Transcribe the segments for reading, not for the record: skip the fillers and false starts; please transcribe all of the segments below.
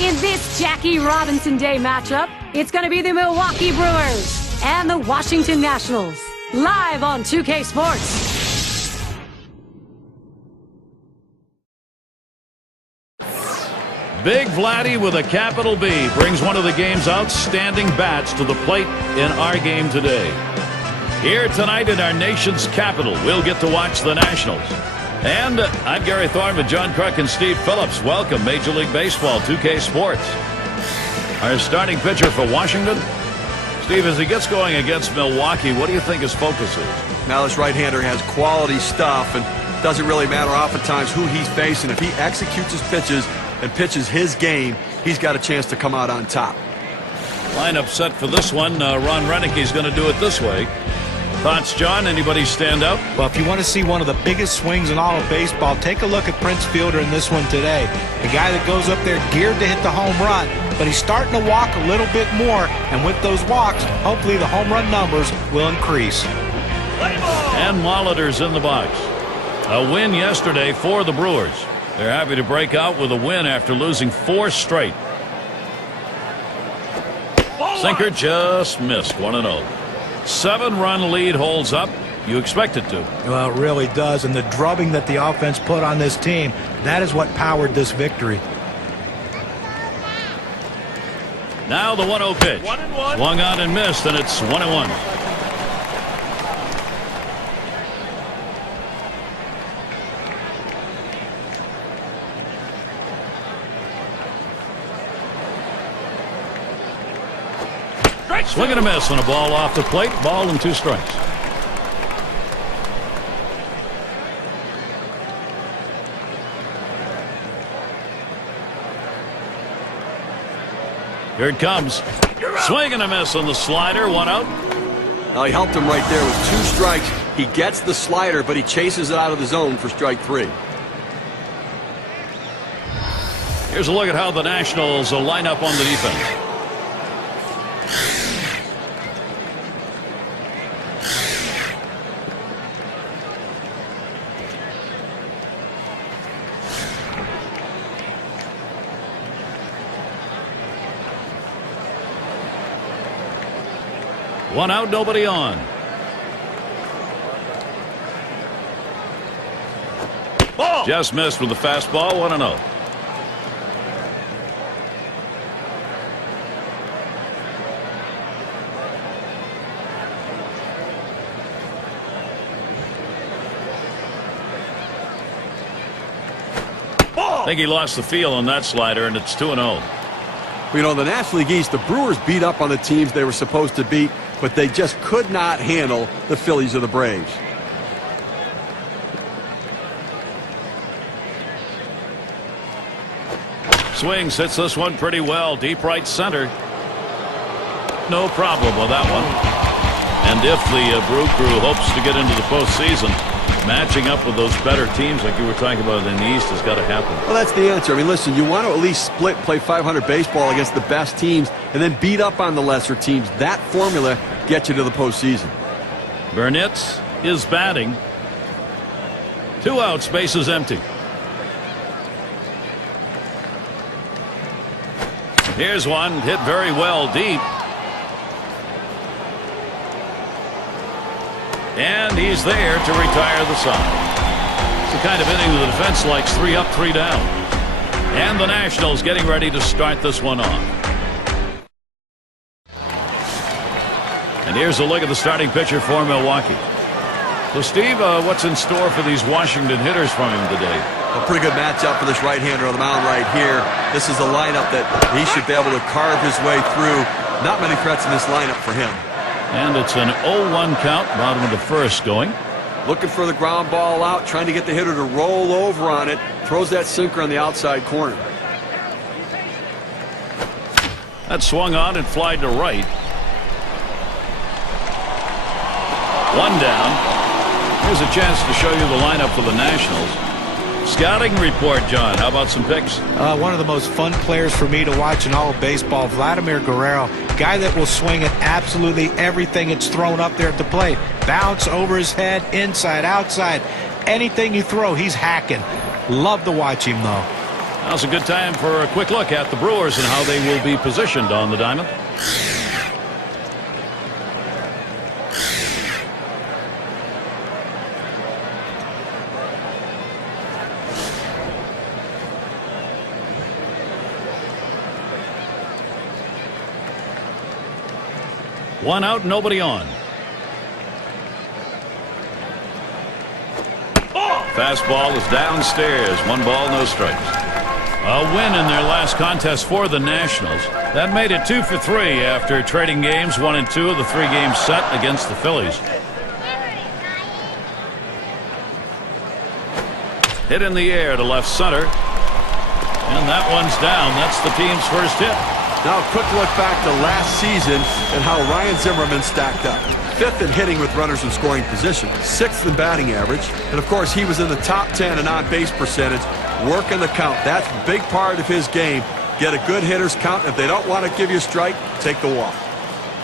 In this Jackie Robinson Day matchup, it's going to be the Milwaukee Brewers and the Washington Nationals. Live on 2K Sports. Big Vladdy with a capital B brings one of the game's outstanding bats to the plate in our game today. Here tonight in our nation's capital, we'll get to watch the Nationals. And I'm Gary Thorne with John Kruk and Steve Phillips. Welcome, Major League Baseball, 2K Sports. Our starting pitcher for Washington, Steve, as he gets going against Milwaukee, what do you think his focus is? Now this right-hander has quality stuff, and doesn't really matter oftentimes who he's facing. If he executes his pitches and pitches his game, he's got a chance to come out on top. Lineup set for this one. Ron Renicke's going to do it this way. Thoughts, John? Anybody stand out? Well, if you want to see one of the biggest swings in all of baseball, take a look at Prince Fielder in this one today. The guy that goes up there geared to hit the home run, but he's starting to walk a little bit more, and with those walks, hopefully the home run numbers will increase. And Molitor's in the box. A win yesterday for the Brewers. They're happy to break out with a win after losing 4 straight. Sinker just missed, 1-0. 7-run lead holds up. You expect it to. Well, it really does, and the drubbing that the offense put on this team, that is what powered this victory. Now the 1-0 pitch. Swung on and missed, and it's 1-1. Swing and a miss on a ball off the plate. Ball and 2 strikes. Here it comes. Swing and a miss on the slider. 1 out. Now he helped him right there with 2 strikes. He gets the slider, but he chases it out of the zone for strike 3. Here's a look at how the Nationals will line up on the defense. One out, nobody on. Ball. Just missed with the fastball. 1-0. I think he lost the feel on that slider, and it's 2-0. You know, the National League East, the Brewers beat up on the teams they were supposed to beat, but they just could not handle the Phillies or the Braves. Swings, hits this one pretty well. Deep right center. No problem with that one. And if the Brew Crew hopes to get into the postseason, matching up with those better teams like you were talking about in the East has got to happen. Well, that's the answer. I mean, listen, you want to at least play 500 baseball against the best teams and then beat up on the lesser teams. That formula gets you to the postseason. Burnett is batting. 2 outs, bases empty. Here's one hit very well deep. And he's there to retire the side. It's the kind of inning the defense likes. 3 up, 3 down. And the Nationals getting ready to start this one off. And here's a look at the starting pitcher for Milwaukee. So, Steve, what's in store for these Washington hitters from him today? A pretty good matchup for this right-hander on the mound right here. This is a lineup that he should be able to carve his way through. Not many threats in this lineup for him. And it's an 0-1 count, bottom of the first going. Looking for the ground ball out, trying to get the hitter to roll over on it. Throws that sinker on the outside corner. That swung on and flied to right. 1 down. Here's a chance to show you the lineup for the Nationals. Scouting report, John. How about some picks? One of the most fun players for me to watch in all of baseball, Vladimir Guerrero. Guy that will swing at absolutely everything that's thrown up there at the plate. Bounce over his head, inside, outside. Anything you throw, he's hacking. Love to watch him, though. Now's a good time for a quick look at the Brewers and how they will be positioned on the diamond. One out, nobody on. Fastball is downstairs. 1 ball, no strikes. A win in their last contest for the Nationals. That made it 2 for 3 after trading games 1 and 2 of the 3 games set against the Phillies. Hit in the air to left center. And that one's down. That's the team's first hit. Now a quick look back to last season and how Ryan Zimmerman stacked up. 5th in hitting with runners in scoring position, 6th in batting average, and of course he was in the top 10 in on-base percentage, working the count. That's a big part of his game. Get a good hitter's count. If they don't want to give you a strike, take the walk.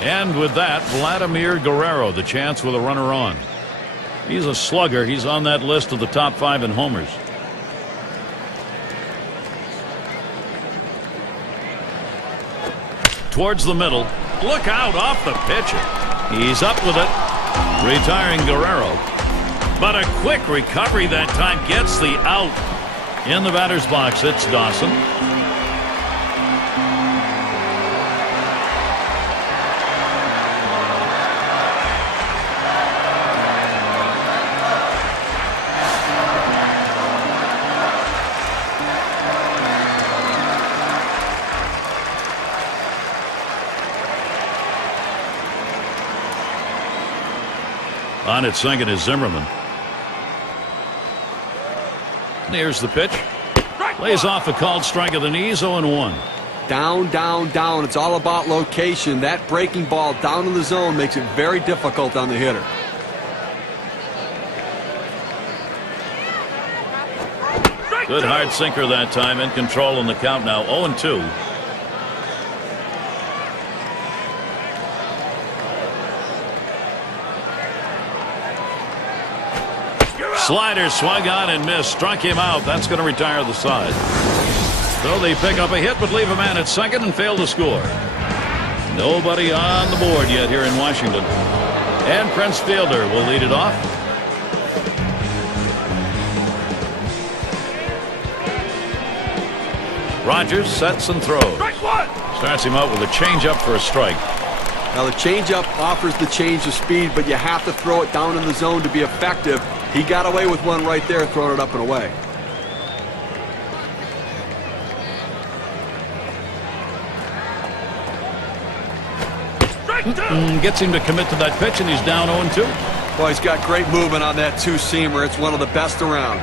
And with that, Vladimir Guerrero, the chance with a runner on. He's a slugger. He's on that list of the top 5 in homers. Towards the middle. Look out off the pitcher. He's up with it. Retiring Guerrero. But a quick recovery that time gets the out. In the batter's box, it's Dawson. On at second is Zimmerman. Here's the pitch. Lays off a called strike of the knees, 0-1. Down, down, down. It's all about location. That breaking ball down in the zone makes it very difficult on the hitter. Good hard sinker that time, in control in the count now, 0-2. Slider swung on and missed. Struck him out. That's going to retire the side. So they pick up a hit but leave a man at second and fail to score. Nobody on the board yet here in Washington. And Prince Fielder will lead it off. Rogers sets and throws. Starts him out with a changeup for a strike. Now the changeup offers the change of speed, but you have to throw it down in the zone to be effective. He got away with one right there, throwing it up and away. Gets him to commit to that pitch, and he's down 0-2. Well, he's got great movement on that two-seamer. It's one of the best around.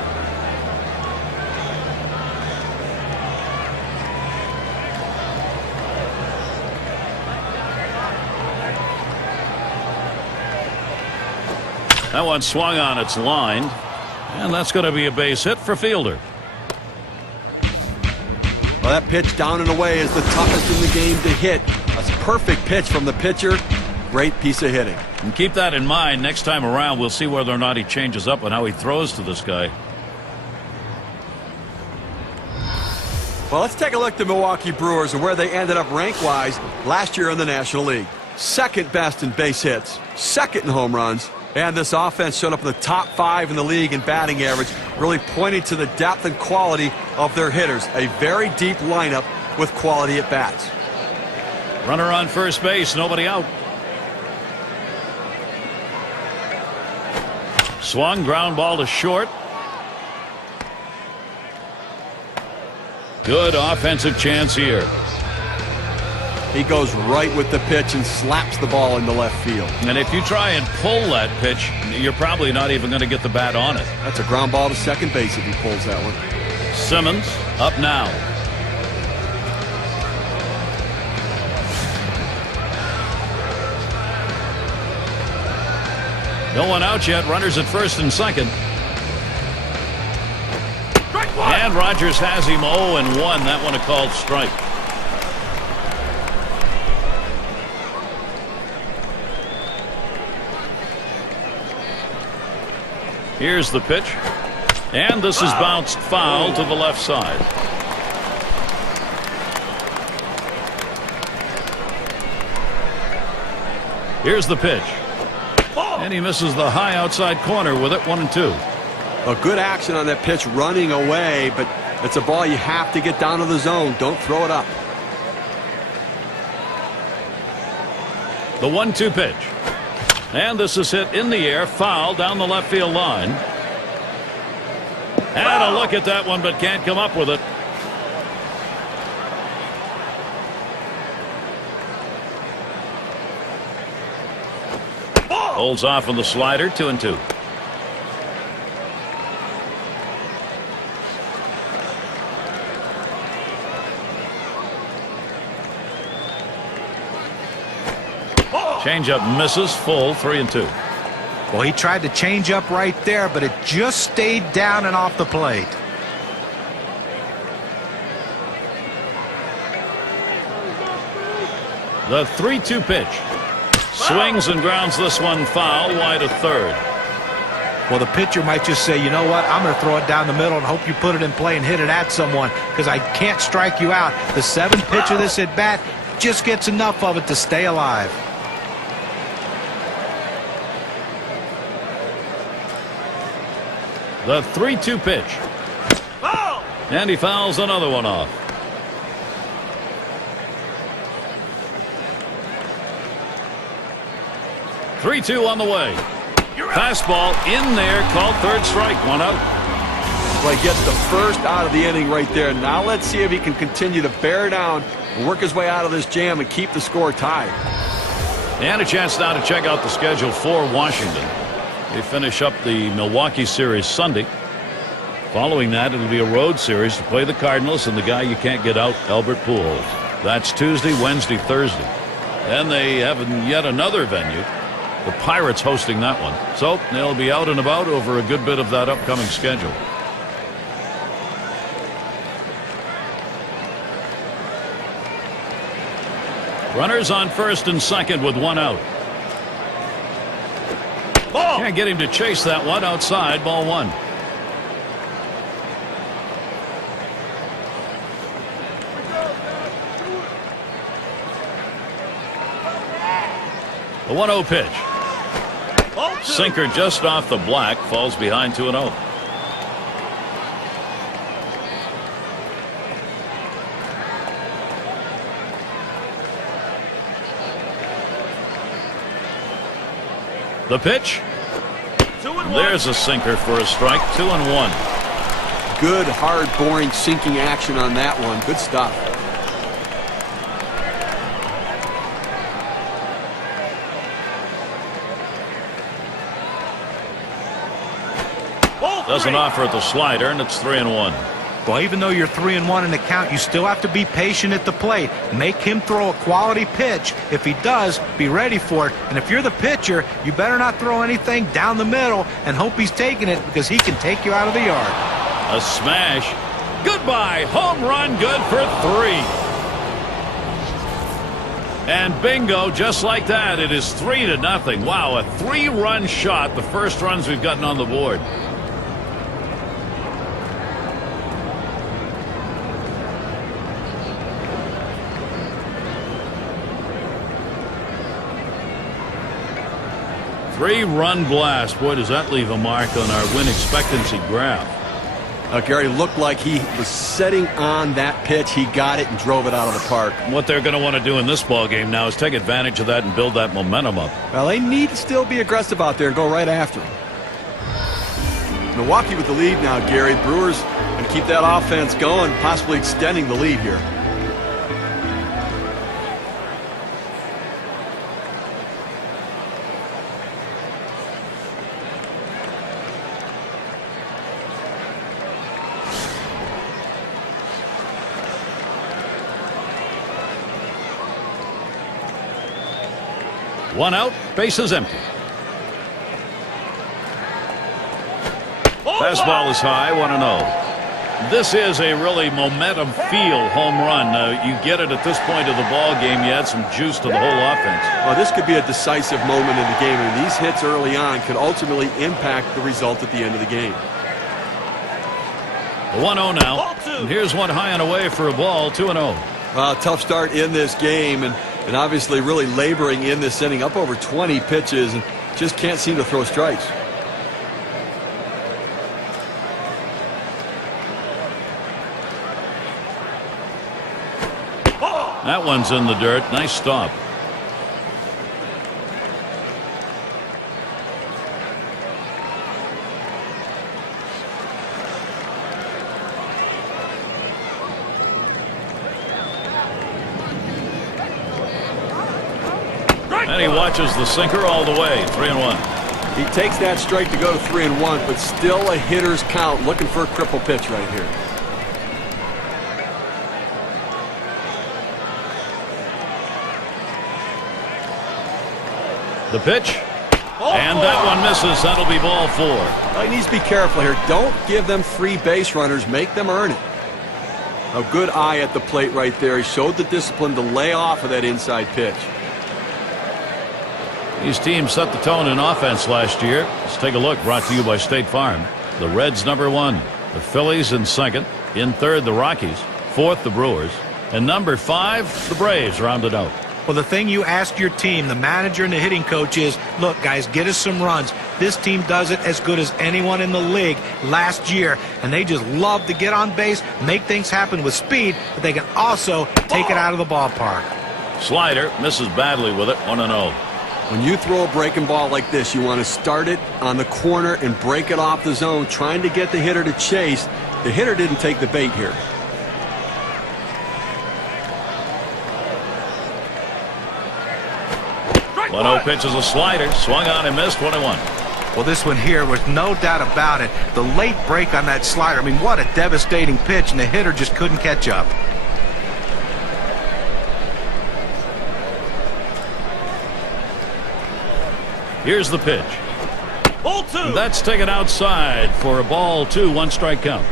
That one swung on its line, and that's going to be a base hit for Fielder. Well, that pitch down and away is the toughest in the game to hit. That's a perfect pitch from the pitcher. Great piece of hitting. And keep that in mind. Next time around, we'll see whether or not he changes up and how he throws to this guy. Well, let's take a look at the Milwaukee Brewers and where they ended up rank-wise last year in the National League. Second best in base hits, second in home runs. And this offense showed up in the top 5 in the league in batting average, really pointing to the depth and quality of their hitters. A very deep lineup with quality at bats. Runner on first base, nobody out. Swung, ground ball to short. Good offensive chance here. He goes right with the pitch and slaps the ball into left field. And if you try and pull that pitch, you're probably not even going to get the bat on it. That's a ground ball to second base if he pulls that one. Simmons up now. No one out yet. Runners at first and second. And Rogers has him 0-1. That one a called strike. Here's the pitch. And this is bounced foul to the left side. Here's the pitch. And he misses the high outside corner with it. 1-2. A good action on that pitch, running away, but it's a ball you have to get down to the zone. Don't throw it up. The 1-2 pitch. And this is hit in the air, foul down the left field line. And a look at that one, but can't come up with it. Holds off on the slider. 2-2. Changeup misses. Full. 3-2. Well, he tried to change up right there, but it just stayed down and off the plate. The 3-2 pitch. Swings and grounds this one foul, wide of third. Well, the pitcher might just say, you know what, I'm going to throw it down the middle and hope you put it in play and hit it at someone because I can't strike you out. The 7th pitch of this at bat just gets enough of it to stay alive. The 3-2 pitch. And he fouls another one off. Three-2 on the way. Fastball in there, called third strike. 1 out. Well, he gets the first out of the inning right there. Now let's see if he can continue to bear down, work his way out of this jam, and keep the score tied. And a chance now to check out the schedule for Washington. They finish up the Milwaukee series Sunday. Following that, it'll be a road series to play the Cardinals and the guy you can't get out, Albert Pujols. That's Tuesday, Wednesday, Thursday. And they have yet another venue. The Pirates hosting that one. So they'll be out and about over a good bit of that upcoming schedule. Runners on first and second with 1 out. Can't get him to chase that one outside. Ball 1. The 1-0 pitch. Sinker just off the black, falls behind 2-0. The pitch. There's a sinker for a strike. 2-1. Good, hard, boring, sinking action on that one. Good stuff. Doesn't offer at the slider, and it's 3-1. Well, even though you're 3-1 in the count, you still have to be patient at the plate. Make him throw a quality pitch. If he does, be ready for it. And if you're the pitcher, you better not throw anything down the middle and hope he's taking it because he can take you out of the yard. A smash. Goodbye. Home run. Good for 3. And bingo, just like that, it is 3-0. Wow, a 3-run shot. The first runs we've gotten on the board. Three-run blast. Boy, does that leave a mark on our win expectancy graph. Gary looked like he was setting on that pitch. He got it and drove it out of the park. What they're going to want to do in this ball game now is take advantage of that and build that momentum up. Well, they need to still be aggressive out there and go right after him. Milwaukee with the lead now, Gary. Brewers going to keep that offense going, possibly extending the lead here. One out, bases empty. Fastball is high, 1-0. This is a really momentum-feel home run. You get it at this point of the ball game. You add some juice to the whole offense. Well, this could be a decisive moment in the game, and these hits early on could ultimately impact the result at the end of the game. The 1-0 now, and here's one high and away for a ball, 2-0. Tough start in this game, and And obviously really laboring in this inning, up over 20 pitches, and just can't seem to throw strikes. That one's in the dirt. Nice stop. And he watches the sinker all the way. 3-1. He takes that strike to go to 3-1, but still a hitter's count. Looking for a triple pitch right here. The pitch. And that one misses. That'll be ball 4. Well, he needs to be careful here. Don't give them free base runners. Make them earn it. A good eye at the plate right there. He showed the discipline to lay off of that inside pitch. These teams set the tone in offense last year. Let's take a look. Brought to you by State Farm. The Reds number 1. The Phillies in second. In third, the Rockies. Fourth, the Brewers. And number 5, the Braves rounded out. Well, the thing you ask your team, the manager and the hitting coach, is, look, guys, get us some runs. This team does it as good as anyone in the league last year, and they just love to get on base, make things happen with speed, but they can also take it out of the ballpark. Slider misses badly with it. 1-0. When you throw a breaking ball like this, you want to start it on the corner and break it off the zone, trying to get the hitter to chase. The hitter didn't take the bait here. One-0 pitch is a slider. Swung on and missed. 1-1. Well, this one here was no doubt about it. The late break on that slider. I mean, what a devastating pitch, and the hitter just couldn't catch up. Here's the pitch. Ball 2. That's taken outside for a ball 2. 1 strike count.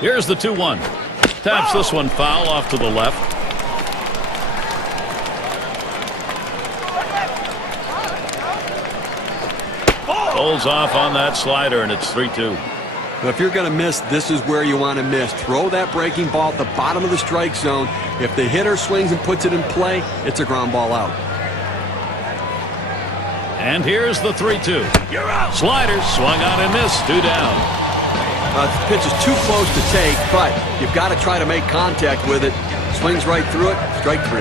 Here's the 2-1. Taps this one foul off to the left. Pulls off on that slider, and it's 3-2. Now, if you're going to miss, this is where you want to miss. Throw that breaking ball at the bottom of the strike zone. If the hitter swings and puts it in play, it's a ground ball out. And here's the 3-2. You're out. Slider swung on and missed. 2 down. The pitch is too close to take, but you've got to try to make contact with it. Swings right through it. Strike 3.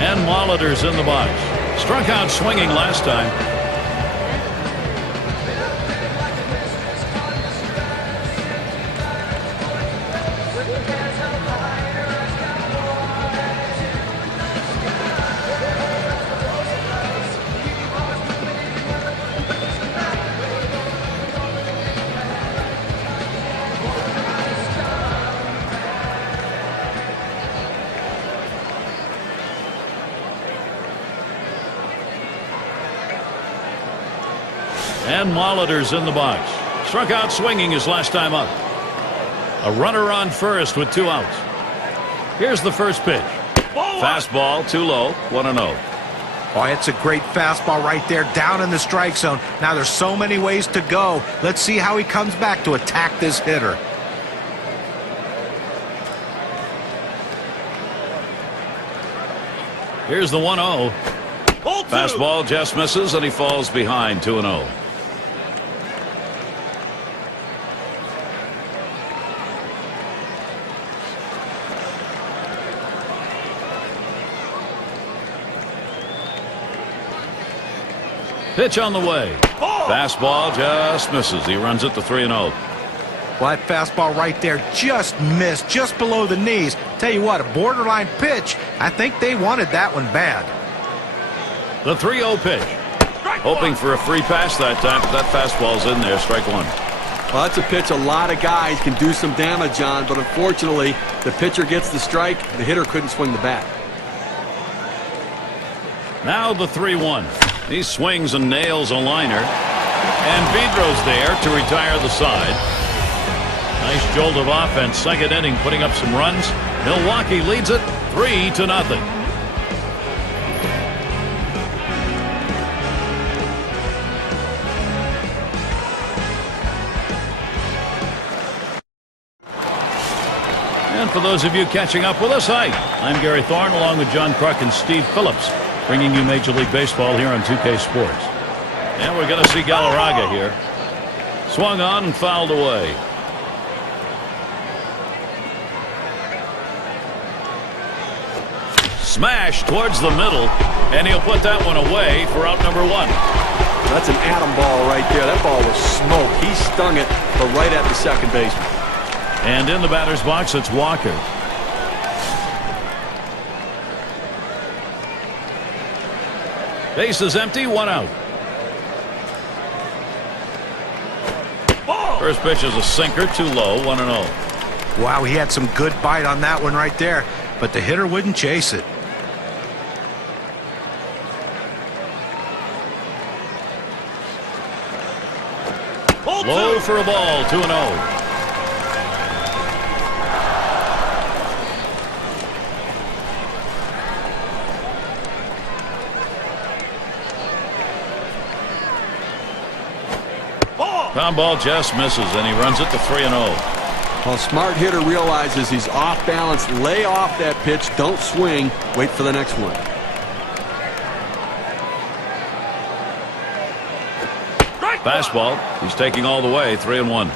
And Molitor's in the box. Struck out swinging last time. And Molitor's in the box. Struck out swinging his last time up. A runner on first with 2 outs. Here's the first pitch. Fastball too low. 1-0. Oh, it's a great fastball right there down in the strike zone. Now there's so many ways to go. Let's see how he comes back to attack this hitter. Here's the 1-0. Fastball just misses, and he falls behind. 2-0. Pitch on the way. Fastball just misses. He runs it to 3-0. Well, that fastball right there just missed, just below the knees. Tell you what, a borderline pitch. I think they wanted that one bad. The 3-0 pitch. Hoping for a free pass that time, but that fastball's in there. Strike 1. Well, that's a pitch a lot of guys can do some damage on, but unfortunately, the pitcher gets the strike. The hitter couldn't swing the bat. Now the 3-1. He swings and nails a liner. And Vidro's there to retire the side. Nice jolt of offense. Second inning, putting up some runs. Milwaukee leads it 3-0. And for those of you catching up with us, hi, I'm Gary Thorne along with John Kruk and Steve Phillips, bringing you Major League Baseball here on 2K Sports. And we're going to see Galarraga here. Swung on and fouled away. Smash towards the middle, and he'll put that one away for out number 1. That's an atom ball right there. That ball was smoke. He stung it, but right at the second baseman. And in the batter's box, it's Walker. Base is empty, 1 out. First pitch is a sinker, too low, 1-0. Wow, he had some good bite on that one right there, but the hitter wouldn't chase it. Low for a ball, 2-0. Ground ball just misses, and he runs it to 3-0. Well, smart hitter realizes he's off balance. Lay off that pitch. Don't swing. Wait for the next one. Fastball. He's taking all the way, 3-1.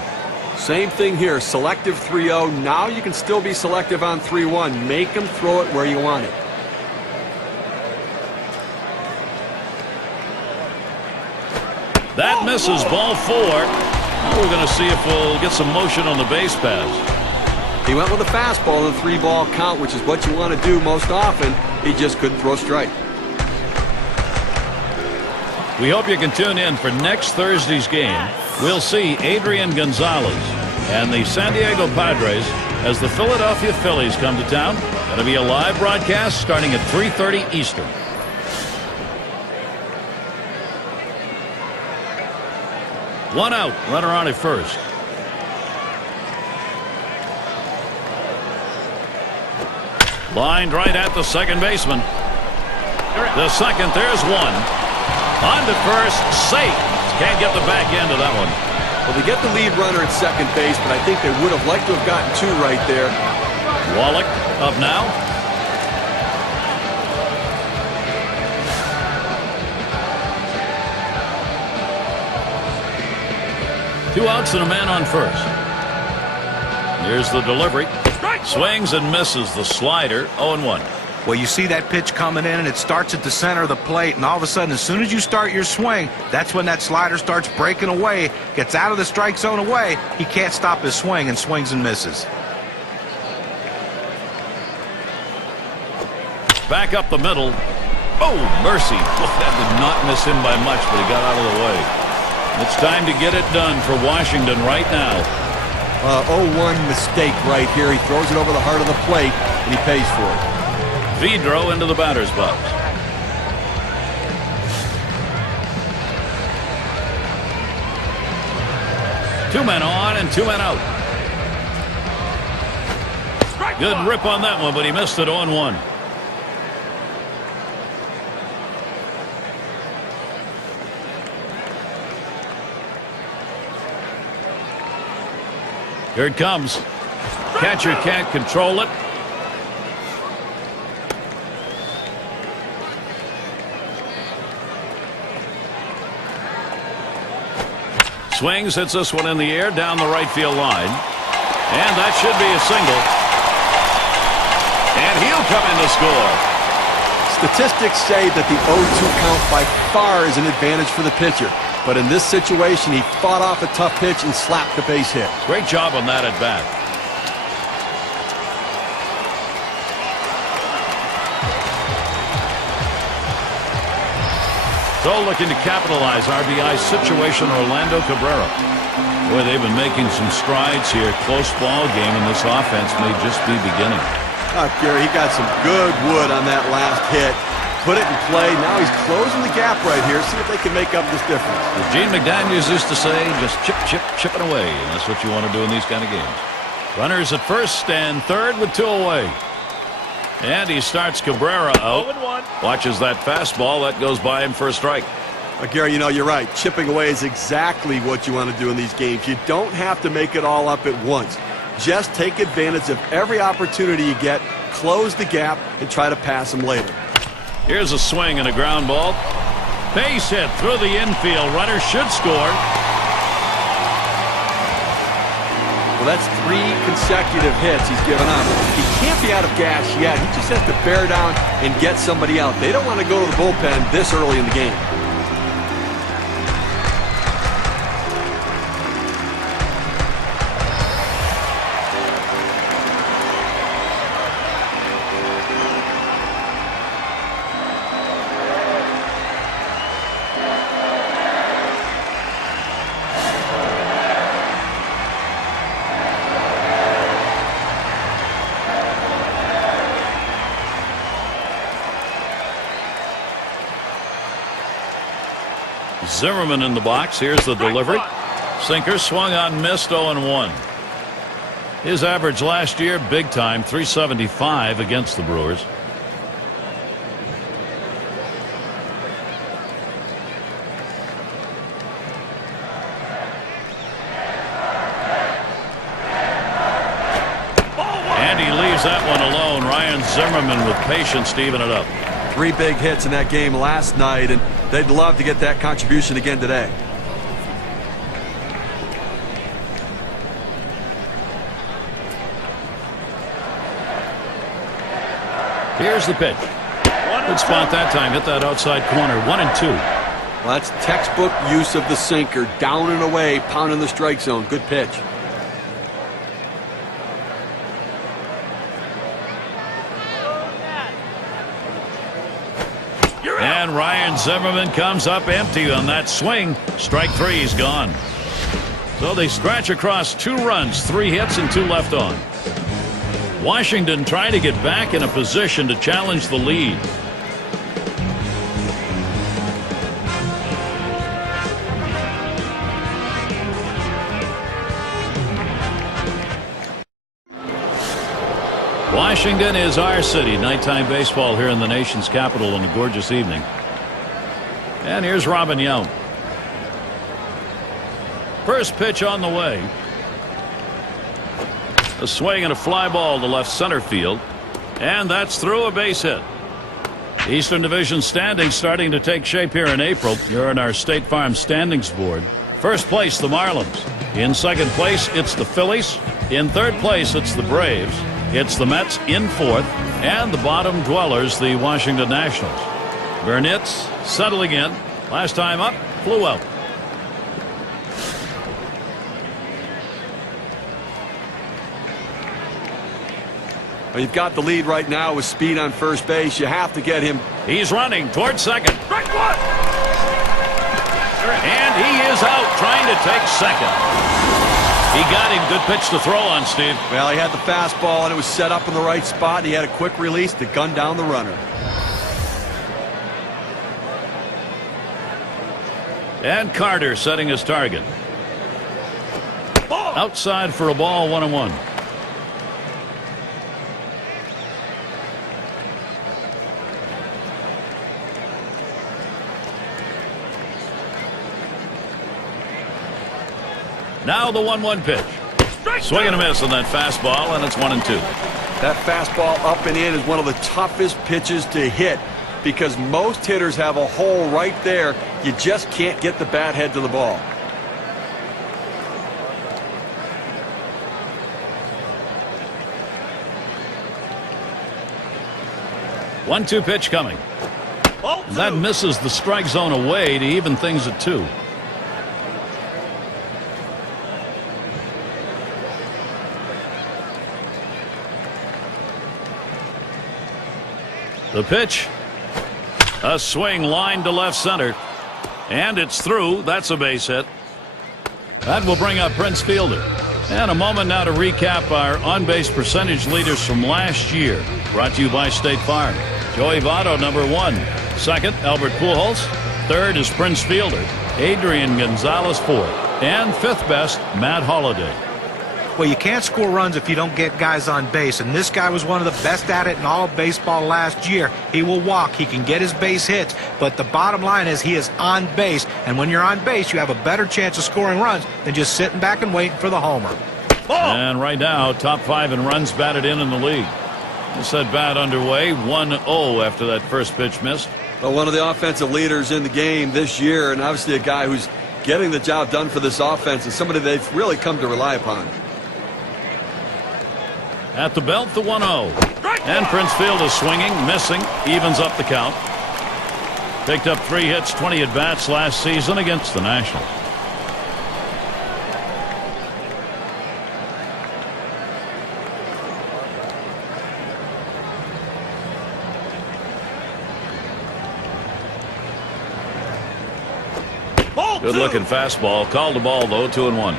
Same thing here. Selective 3-0. Now you can still be selective on 3-1. Make him throw it where you want it. That misses, ball 4. Now we're going to see if we'll get some motion on the base pass. He went with a fastball in the 3-ball count, which is what you want to do most often. He just couldn't throw strike. We hope you can tune in for next Thursday's game. We'll see Adrian Gonzalez and the San Diego Padres as the Philadelphia Phillies come to town. Going to be a live broadcast starting at 3:30 Eastern. One out, runner on at first. Lined right at the second baseman. The second, there's one. On to first, safe. Can't get the back end of that one. Well, they get the lead runner at second base, but I think they would have liked to have gotten 2 right there. Wallach up now. Two outs and a man on first. Here's the delivery. Swings and misses the slider, 0-1. Well, you see that pitch coming in, and it starts at the center of the plate, and all of a sudden, as soon as you start your swing, that's when that slider starts breaking away, gets out of the strike zone away. He can't stop his swing and swings and misses. Back up the middle. Oh, mercy. That did not miss him by much, but he got out of the way. It's time to get it done for Washington right now. 0-1 mistake right here. He throws it over the heart of the plate, and he pays for it. Vidro into the batter's box. Two men on and 2 men out. Good rip on that one, but he missed it 0-1. Here it comes. Catcher can't control it. Swings, hits this one in the air down the right field line. And that should be a single. And he'll come in to score. Statistics say that the 0-2 count by far is an advantage for the pitcher. But in this situation, he fought off a tough pitch and slapped the base hit. Great job on that at bat. So looking to capitalize RBI situation, Orlando Cabrera. Boy, they've been making some strides here. Close ball game, and this offense may just be beginning. Gary, he got some good wood on that last hit. Put it in play. Now he's closing the gap right here. See if they can make up this difference. As Gene McDaniels used to say, just chipping away. And that's what you want to do in these kind of games. Runners at first and third with 2 away. And he starts Cabrera out. 0-1. Watches that fastball. That goes by him for a strike. Gary, you know, you're right. Chipping away is exactly what you want to do in these games. You don't have to make it all up at once. Just take advantage of every opportunity you get, close the gap, and try to pass them later. Here's a swing and a ground ball. Base hit through the infield. Runner should score. Well, that's 3 consecutive hits he's given up. He can't be out of gas yet. He just has to bear down and get somebody out. They don't want to go to the bullpen this early in the game. Zimmerman in the box. Here's the delivery. Sinker swung on, missed, 0-1. His average last year, big time, 375 against the Brewers. And he leaves that one alone. Ryan Zimmerman with patience to even it up. 3 big hits in that game last night, and they'd love to get that contribution again today. Here's the pitch. Good spot that time. Hit that outside corner. 1-2. Well, that's textbook use of the sinker. Down and away, pounding the strike zone. Good pitch. And Ryan Zimmerman comes up empty on that swing. Strike 3, he's gone. So they scratch across 2 runs, 3 hits, and 2 left on. Washington trying to get back in a position to challenge the lead. Washington is our city. Nighttime baseball here in the nation's capital on a gorgeous evening. And here's Robin Yount. First pitch on the way. A swing and a fly ball to left center field. And that's through, a base hit. Eastern Division standings starting to take shape here in April. You're in our State Farm standings board. First place, the Marlins. In second place, it's the Phillies. In third place, it's the Braves. It's the Mets in fourth, and the bottom dwellers, the Washington Nationals. Burnett's settling in. Last time up, flew out. Well, you've got the lead right now with speed on first base. You have to get him. He's running towards second. Strike 1. And he is out trying to take second. He got him. Good pitch to throw on, Steve. Well, he had the fastball, and it was set up in the right spot. He had a quick release to gun down the runner. And Carter setting his target. Outside for a ball, 1-1. Now the 1-1 pitch. Swing and a miss on that fastball, and it's 1-2. That fastball up and in is one of the toughest pitches to hit because most hitters have a hole right there. You just can't get the bat head to the ball. One-two pitch coming. That misses the strike zone away to even things at 2. The pitch. A swing line to left center. And it's through. That's a base hit. That will bring up Prince Fielder. And a moment now to recap our on-base percentage leaders from last year. Brought to you by State Farm. Joey Votto, number 1. Second, Albert Pujols. Third is Prince Fielder. Adrian Gonzalez, 4th. And 5th best, Matt Holliday. Well, you can't score runs if you don't get guys on base, and this guy was one of the best at it in all of baseball last year. He will walk, he can get his base hits, but the bottom line is he is on base, and when you're on base, you have a better chance of scoring runs than just sitting back and waiting for the homer. And right now, top 5 in runs batted in the league. This at bat underway, 1-0 after that first pitch missed. Well, one of the offensive leaders in the game this year, and obviously a guy who's getting the job done for this offense, and somebody they've really come to rely upon. At the belt, the 1-0. And Prince Field is swinging, missing, evens up the count. Picked up 3 hits, 20 at-bats last season against the Nationals. Good-looking fastball. Called the ball, though, 2-1.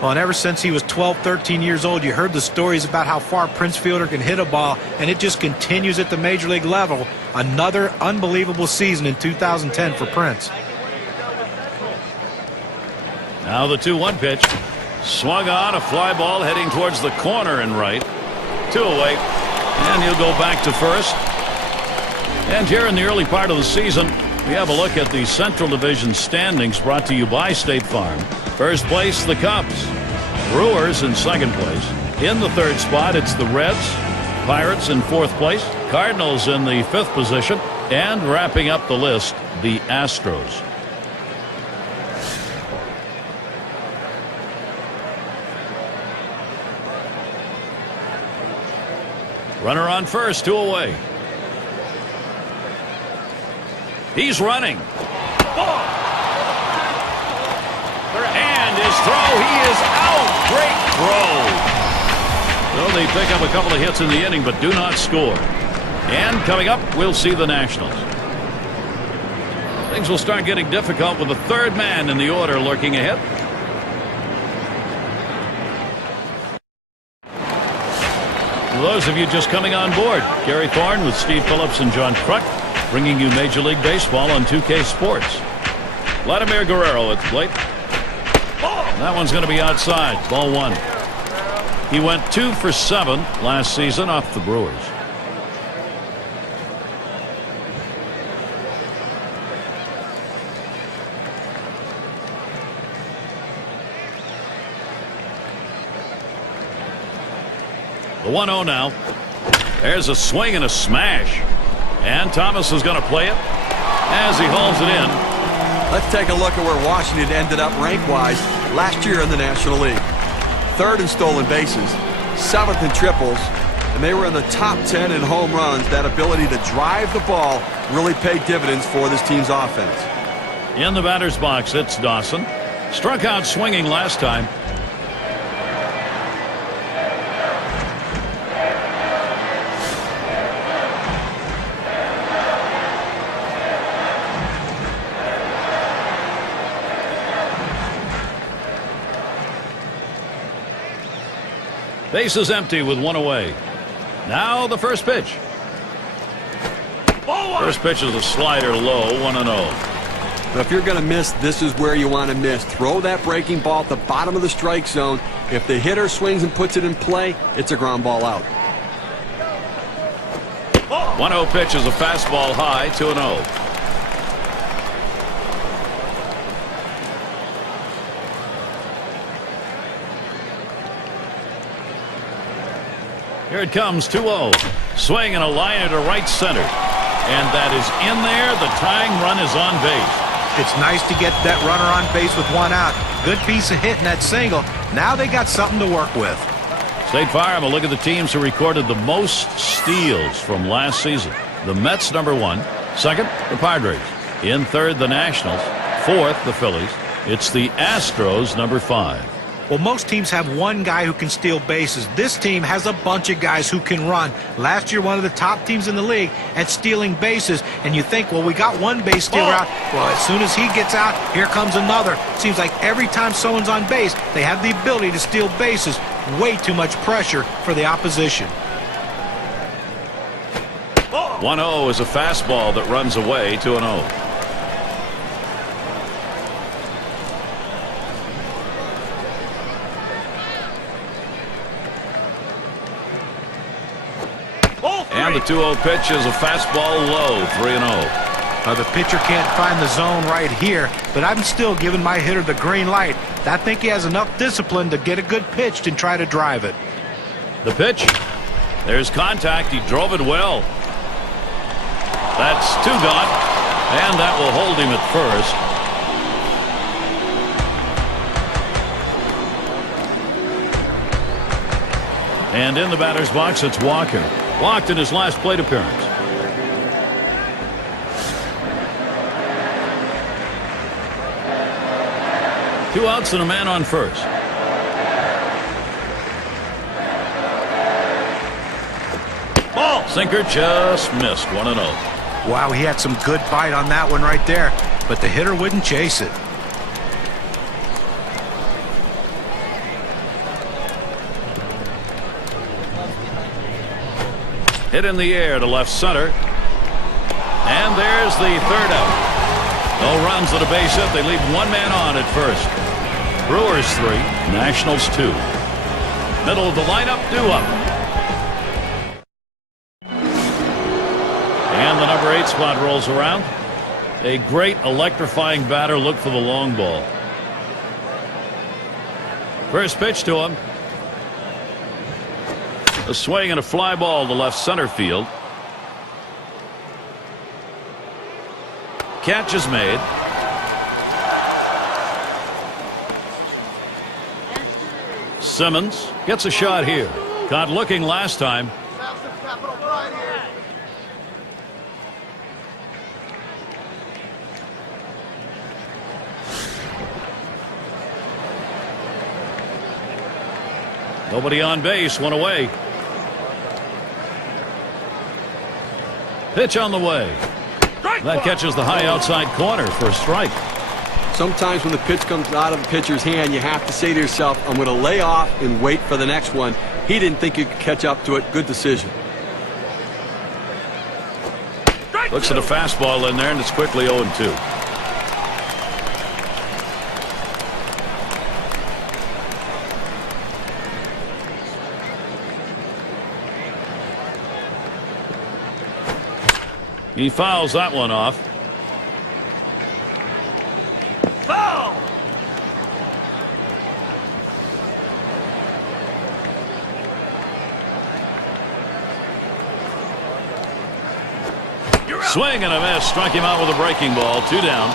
Well, and ever since he was 12, 13 years old, you heard the stories about how far Prince Fielder can hit a ball, and it just continues at the major league level. Another unbelievable season in 2010 for Prince. Now the 2-1 pitch. Swung on, a fly ball heading towards the corner and right. 2 away. And he'll go back to first. And here in the early part of the season, we have a look at the Central Division standings brought to you by State Farm. First place, the Cubs. Brewers in second place. In the third spot, it's the Reds. Pirates in fourth place. Cardinals in the fifth position. And wrapping up the list, the Astros. Runner on first, 2 away. He's running. And his throw, he is out. Great throw. So they pick up a couple of hits in the inning, but do not score. And coming up, we'll see the Nationals. Things will start getting difficult with the third man in the order lurking ahead. For those of you just coming on board, Gary Thorne with Steve Phillips and John Kruk, bringing you Major League Baseball on 2K Sports. Vladimir Guerrero at the plate. That one's going to be outside. Ball 1. He went 2 for 7 last season off the Brewers. The 1-0 now. There's a swing and a smash. And Thomas is going to play it as he hauls it in. Let's take a look at where Washington ended up rank-wise last year in the National League. 3rd in stolen bases, 7th in triples, and they were in the top 10 in home runs. That ability to drive the ball really paid dividends for this team's offense. In the batter's box, it's Dawson. Struck out swinging last time. Bases empty with 1 away. Now the first pitch. First pitch is a slider low, 1-0. But if you're going to miss, this is where you want to miss. Throw that breaking ball at the bottom of the strike zone. If the hitter swings and puts it in play, it's a ground ball out. 1-0 pitch is a fastball high, 2-0. Here it comes, 2-0. Swing and a liner to right center. And that is in there. The tying run is on base. It's nice to get that runner on base with 1 out. Good piece of hitting that single. Now they got something to work with. State Farm, a look at the teams who recorded the most steals from last season. The Mets, number 1. 2nd, the Padres. In 3rd, the Nationals. 4th, the Phillies. It's the Astros, number 5. Well, most teams have one guy who can steal bases. This team has a bunch of guys who can run. Last year, one of the top teams in the league at stealing bases. And you think, well, we got one base stealer out. Well, as soon as he gets out, here comes another. Seems like every time someone's on base, they have the ability to steal bases. Way too much pressure for the opposition. 1-0 is a fastball that runs away, 2-0. And the 2-0 pitch is a fastball low, 3-0. The pitcher can't find the zone right here, but I'm still giving my hitter the green light. I think he has enough discipline to get a good pitch and try to drive it. The pitch. There's contact. He drove it well. That's 2 gone, and that will hold him at first. And in the batter's box, it's Walker. Walked in his last plate appearance. Two outs and a man on first. Ball. Sinker just missed. 1-0. Wow, he had some good bite on that one right there, but the hitter wouldn't chase it. Hit in the air to left center. And there's the 3rd out. No runs and a base hit. They leave 1 man on at first. Brewers 3, Nationals 2. Middle of the lineup, due up. And the number 8 spot rolls around. A great electrifying batter. Look for the long ball. First pitch to him. A swing and a fly ball to left center field. Catch is made. Simmons gets a shot here. Caught looking last time. Nobody on base, 1 away. Pitch on the way. That catches the high outside corner for a strike. Sometimes when the pitch comes out of the pitcher's hand, you have to say to yourself, I'm going to lay off and wait for the next one. He didn't think you could catch up to it. Good decision. Looks at a fastball in there, and it's quickly 0-2. He fouls that one off. Foul! Swing and a miss. Struck him out with a breaking ball. 2 down.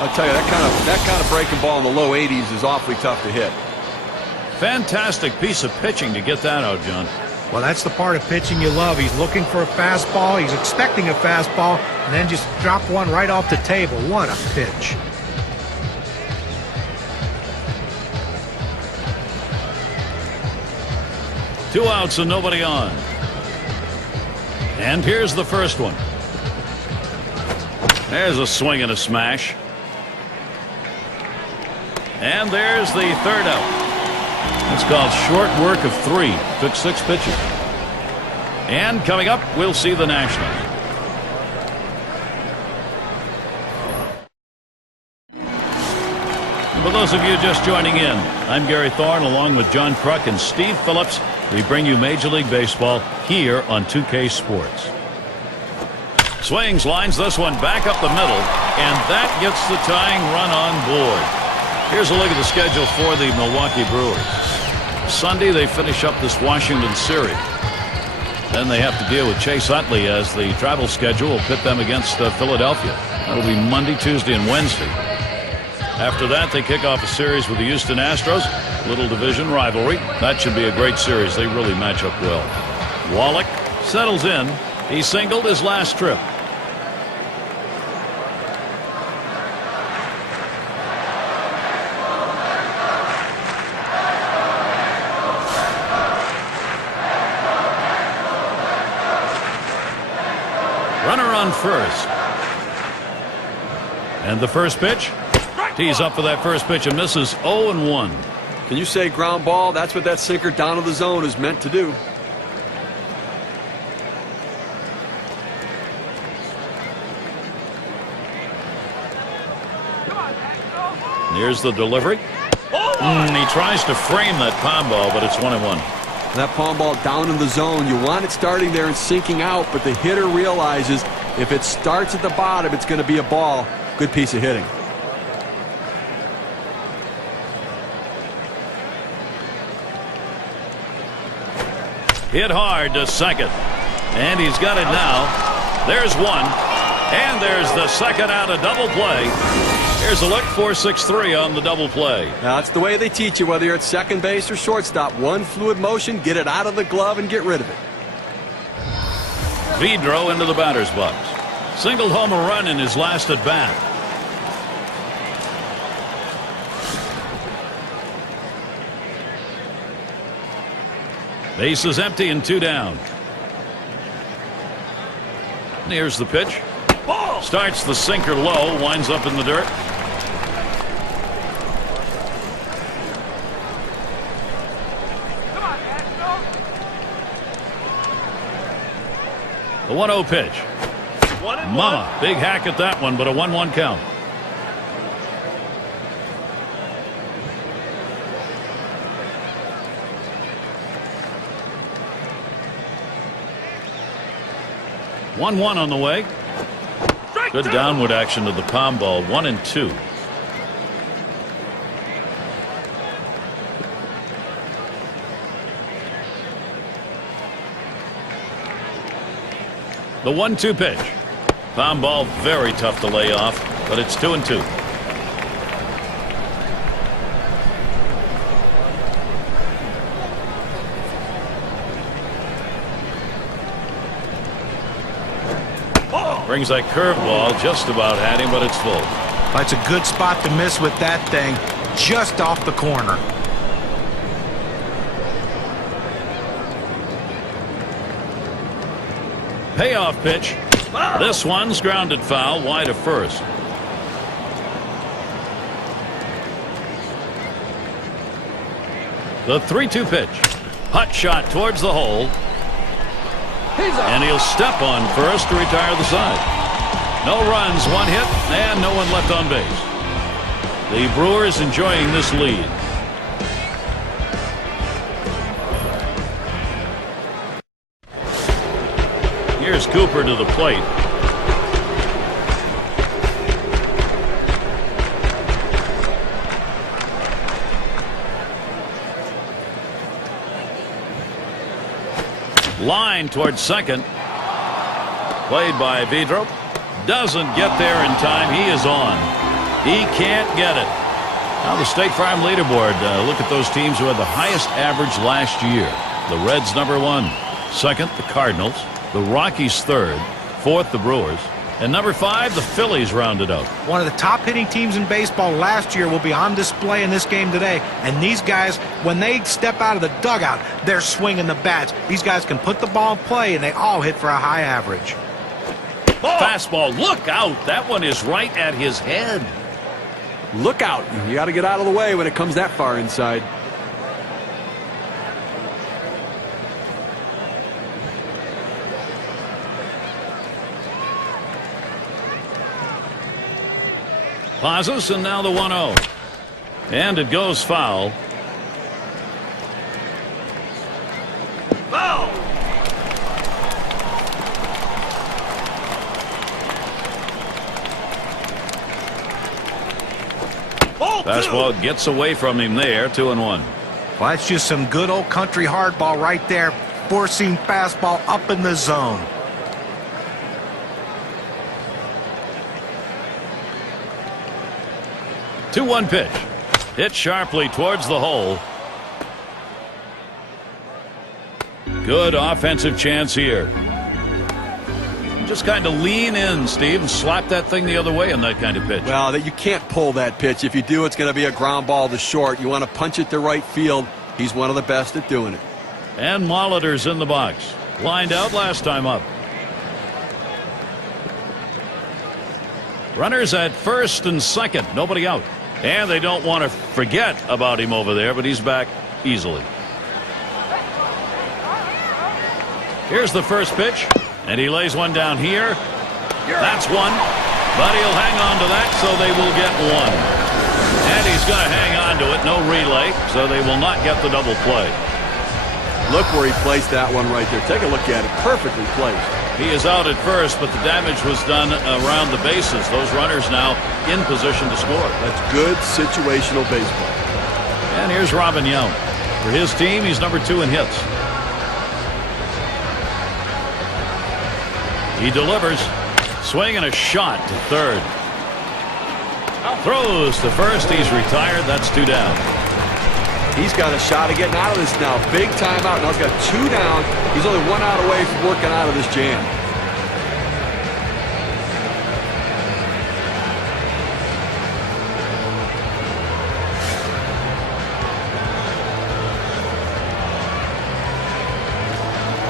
I'll tell you, that kind of breaking ball in the low 80s is awfully tough to hit. Fantastic piece of pitching to get that out, John. Well, that's the part of pitching you love. He's looking for a fastball. He's expecting a fastball, and then just drop one right off the table. What a pitch. Two outs and nobody on. And here's the first one. There's a swing and a smash. And there's the 3rd out. It's called short work of 3. Took 6 pitches. And coming up, we'll see the Nationals. And for those of you just joining in, I'm Gary Thorne along with John Kruk and Steve Phillips. We bring you Major League Baseball here on 2K Sports. Swings, lines this one back up the middle, and that gets the tying run on board. Here's a look at the schedule for the Milwaukee Brewers. Sunday, they finish up this Washington series. Then they have to deal with Chase Utley as the travel schedule will pit them against Philadelphia. That'll be Monday, Tuesday, and Wednesday. After that, they kick off a series with the Houston Astros. Little division rivalry. That should be a great series. They really match up well. Wallach settles in. He singled his last trip. Runner on first. And the first pitch. Tees up for that first pitch and misses 0-1. Can you say ground ball? That's what that sinker down to the zone is meant to do. Here's the delivery. He tries to frame that palm ball, but it's 1-1. That palm ball down in the zone, you want it starting there and sinking out, but the hitter realizes if it starts at the bottom, it's going to be a ball. Good piece of hitting. Hit hard to second. And he's got it now. There's one. And there's the second out of double play. Here's a look, 4-6-3 on the double play. Now, that's the way they teach you, whether you're at second base or shortstop. One fluid motion, get it out of the glove and get rid of it. Vidro into the batter's box. Singled home a run in his last at bat. Base is empty and 2 down. Here's the pitch. Starts the sinker low, winds up in the dirt. The 1-0 pitch. Mama, big hack at that one, but a 1-1 count. One on the way. Good downward action to the palm ball. 1-2. The 1-2 pitch. Palm ball very tough to lay off, but it's 2-2. Brings that curveball, just about had him, but it's full. That's a good spot to miss with that thing, just off the corner. Payoff pitch. This one's grounded foul, wide of first. The 3-2 pitch. Hot shot towards the hole. And he'll step on first to retire the side. No runs, 1 hit, and no one left on base. The Brewers enjoying this lead. Here's Cooper to the plate. Line towards second. Played by Vidro. Doesn't get there in time. He is on. He can't get it. Now the State Farm leaderboard. Look at those teams who had the highest average last year. The Reds #1. Second, the Cardinals. The Rockies third. Fourth, the Brewers. And #5, the Phillies rounded up. One of the top hitting teams in baseball last year will be on display in this game today. And these guys, when they step out of the dugout, they're swinging the bats. These guys can put the ball in play, and they all hit for a high average. Fastball, look out. That one is right at his head. Look out. You got to get out of the way when it comes that far inside. Pauses, and now the 1-0. And it goes foul. Foul! Fastball gets away from him there, 2-1. Well, that's just some good old country hardball right there. Forcing fastball up in the zone. 2-1 pitch. Hit sharply towards the hole. Good offensive chance here. Just kind of lean in, Steve, and slap that thing the other way on that kind of pitch. Well, you can't pull that pitch. If you do, it's going to be a ground ball to short. You want to punch it to right field. He's one of the best at doing it. And Molitor's in the box. Lined out last time up. Runners at first and second. Nobody out. And they don't want to forget about him over there, but he's back easily. Here's the first pitch. And he lays one down here. That's one. But he'll hang on to that, so they will get one. And he's going to hang on to it. No relay, so they will not get the double play. Look where he placed that one right there. Take a look at it. Perfectly placed. He is out at first, but the damage was done around the bases. Those runners now in position to score. That's good situational baseball. And here's Robin Yount. For his team, he's #2 in hits. He delivers. Swing and a shot to third. Throws to first. He's retired. That's 2 down. He's got a shot of getting out of this now. Big timeout. Now he's got 2 down. He's only 1 out away from working out of this jam.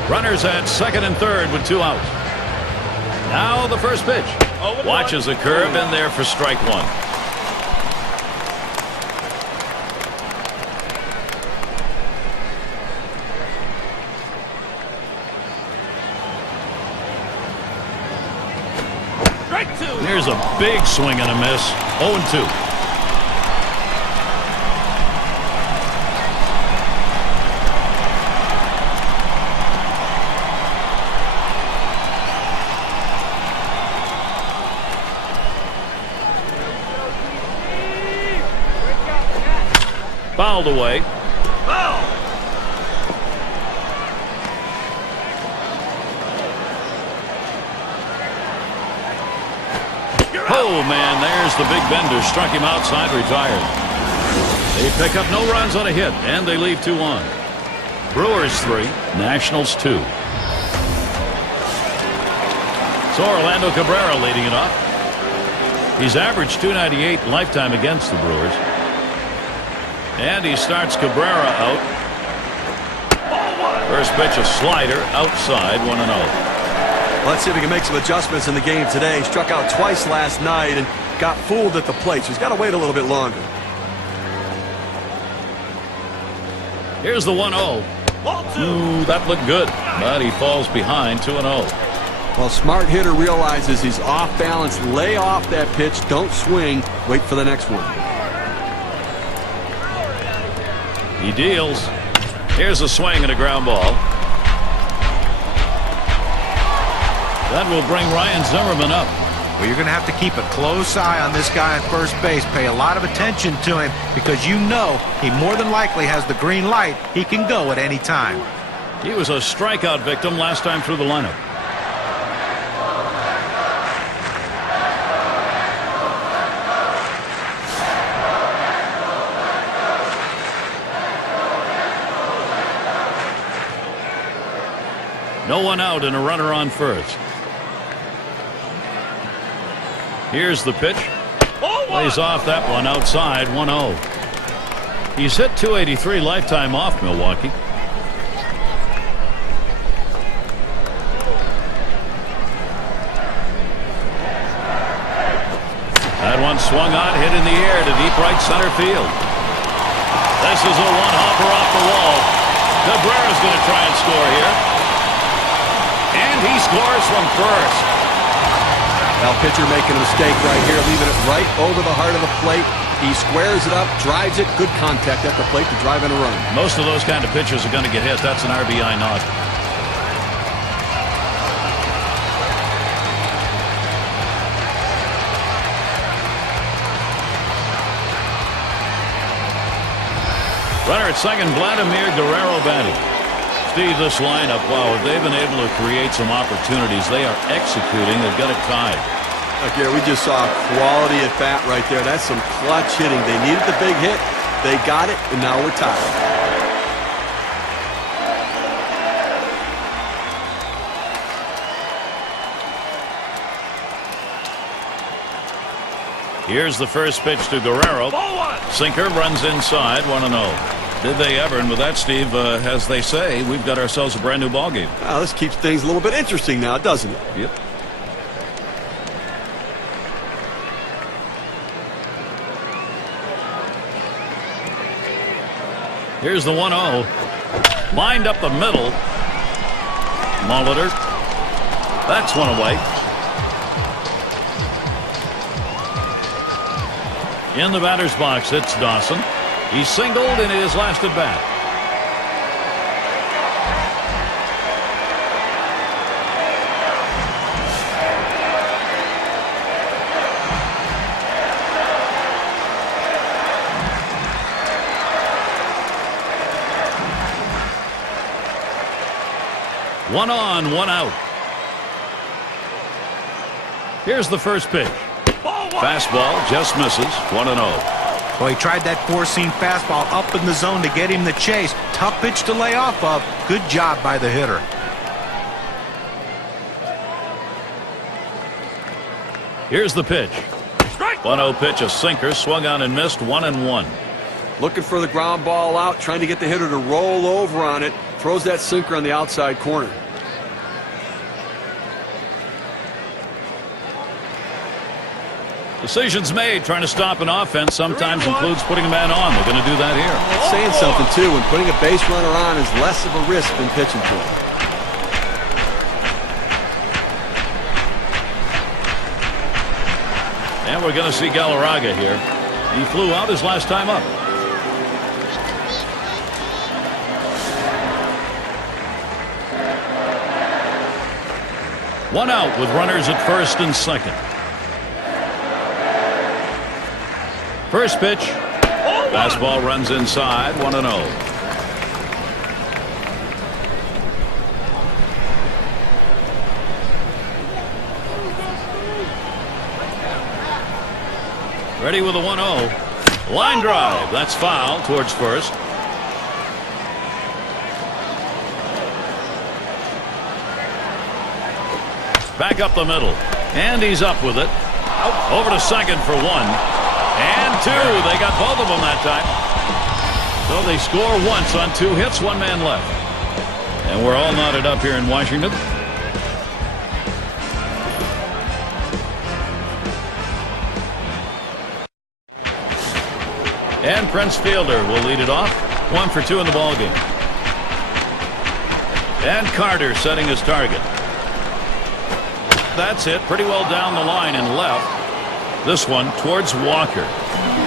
Runners at second and third with 2 outs. Now the first pitch. Watches a curve in there for strike 1. Here's a big swing and a miss. 0-2. Fouled away. Oh, man, there's the big bender. Struck him outside, retired. They pick up no runs on a hit, and they leave 2 on. Brewers 3, Nationals 2. So Orlando Cabrera leading it off. He's averaged .298 lifetime against the Brewers. And he starts Cabrera out. First pitch, a slider outside, 1-0. Let's see if he can make some adjustments in the game today. He struck out twice last night and got fooled at the plate, so he's got to wait a little bit longer. Here's the 1-0. Ooh, that looked good, but he falls behind 2-0. Well, smart hitter realizes he's off balance. Lay off that pitch. Don't swing. Wait for the next one. He deals. Here's a swing and a ground ball. That will bring Ryan Zimmerman up. Well, you're going to have to keep a close eye on this guy at first base. Pay a lot of attention to him because you know he more than likely has the green light. He can go at any time. He was a strikeout victim last time through the lineup. No one out and a runner on first. Here's the pitch. Plays off that one outside, 1-0. He's hit .283 lifetime off Milwaukee. That one swung on, hit in the air to deep right center field. This is a one-hopper off the wall. Cabrera's going to try and score here. And he scores from first. Now, pitcher making a mistake right here, leaving it right over the heart of the plate. He squares it up, drives it, good contact at the plate to drive in a run. Most of those kind of pitchers are going to get hit. That's an RBI knock. Runner at second, Vladimir Guerrero batting. Steve, this lineup, wow, they've been able to create some opportunities. They are executing. They've got it tied. Look here, we just saw a quality at bat right there. That's some clutch hitting. They needed the big hit. They got it, and now we're tied. Here's the first pitch to Guerrero. Sinker runs inside, 1-0. Did they ever? And with that, Steve, as they say, we've got ourselves a brand new ball game. Well, this keeps things a little bit interesting now, doesn't it? Yep. Here's the 1-0. Lined up the middle. Molitor. That's one away. In the batter's box, it's Dawson. He singled in his last at bat. One on, one out. Here's the first pitch. Fastball just misses. 1-0. Well, he tried that four-seam fastball up in the zone to get him the chase. Tough pitch to lay off of. Good job by the hitter. Here's the pitch. 1-0 pitch, a sinker, swung on and missed. 1-1. Looking for the ground ball out, trying to get the hitter to roll over on it. Throws that sinker on the outside corner. Decisions made. Trying to stop an offense sometimes includes putting a man on. They're going to do that here. It's saying something, too, when putting a base runner on is less of a risk than pitching to him. And we're going to see Galarraga here. He flew out his last time up. One out with runners at first and second. First pitch. Fastball runs inside. 1-0. Ready with a 1-0. Line drive. That's foul towards first. Back up the middle. And he's up with it. Over to second for 1. And 2. They got both of them that time. So they score once on 2 hits. 1 man left. And we're all knotted up here in Washington. And Prince Fielder will lead it off. 1 for 2 in the ballgame. And Carter setting his target. That's it. Pretty well down the line and left. This one towards Walker.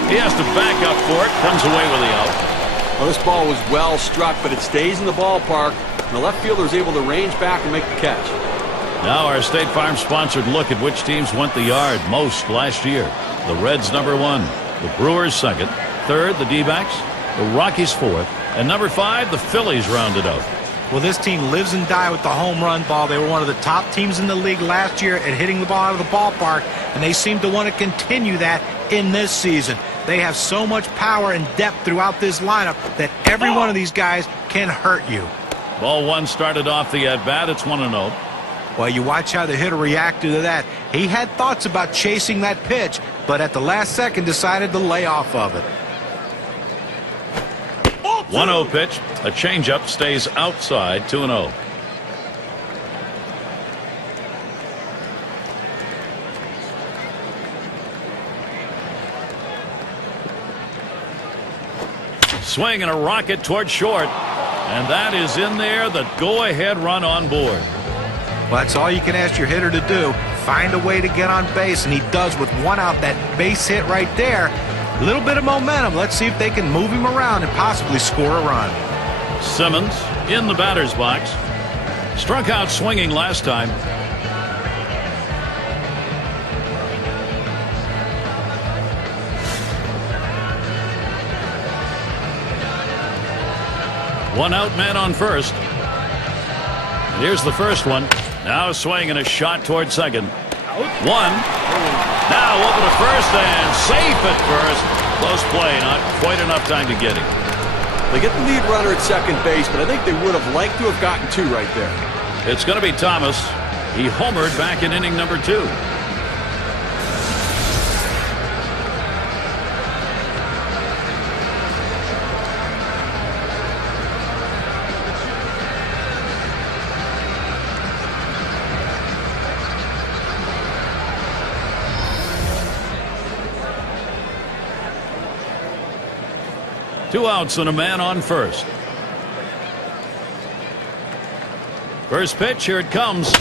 He has to back up for it. Comes away with the out. Well, this ball was well struck, but it stays in the ballpark. And the left fielder is able to range back and make the catch. Now our State Farm sponsored look at which teams went the yard most last year. The Reds number 1. The Brewers second. Third, the D-backs. The Rockies fourth. And number 5, the Phillies rounded out. Well, this team lives and dies with the home run ball. They were one of the top teams in the league last year at hitting the ball out of the ballpark, and they seem to want to continue that in this season. They have so much power and depth throughout this lineup that every one of these guys can hurt you. Ball 1 started off the at-bat. It's 1-0. Well, you watch how the hitter reacted to that. He had thoughts about chasing that pitch, but at the last second decided to lay off of it. 1-0 pitch. A changeup stays outside. 2-0. Swing and a rocket toward short. And that is in there. The go-ahead run on board. Well, that's all you can ask your hitter to do. Find a way to get on base, and he does with 1 out. That base hit right there. A little bit of momentum. Let's see if they can move him around and possibly score a run. Simmons in the batter's box. Struck out swinging last time. One out, man on first. And here's the first one. Now a swing and a shot toward second. 1. Now over to first and safe at first. Close play, not quite enough time to get him. They get the lead runner at second base, but I think they would have liked to have gotten 2 right there. It's going to be Thomas. He homered back in inning number 2. Two outs and a man on first. First pitch, here it comes.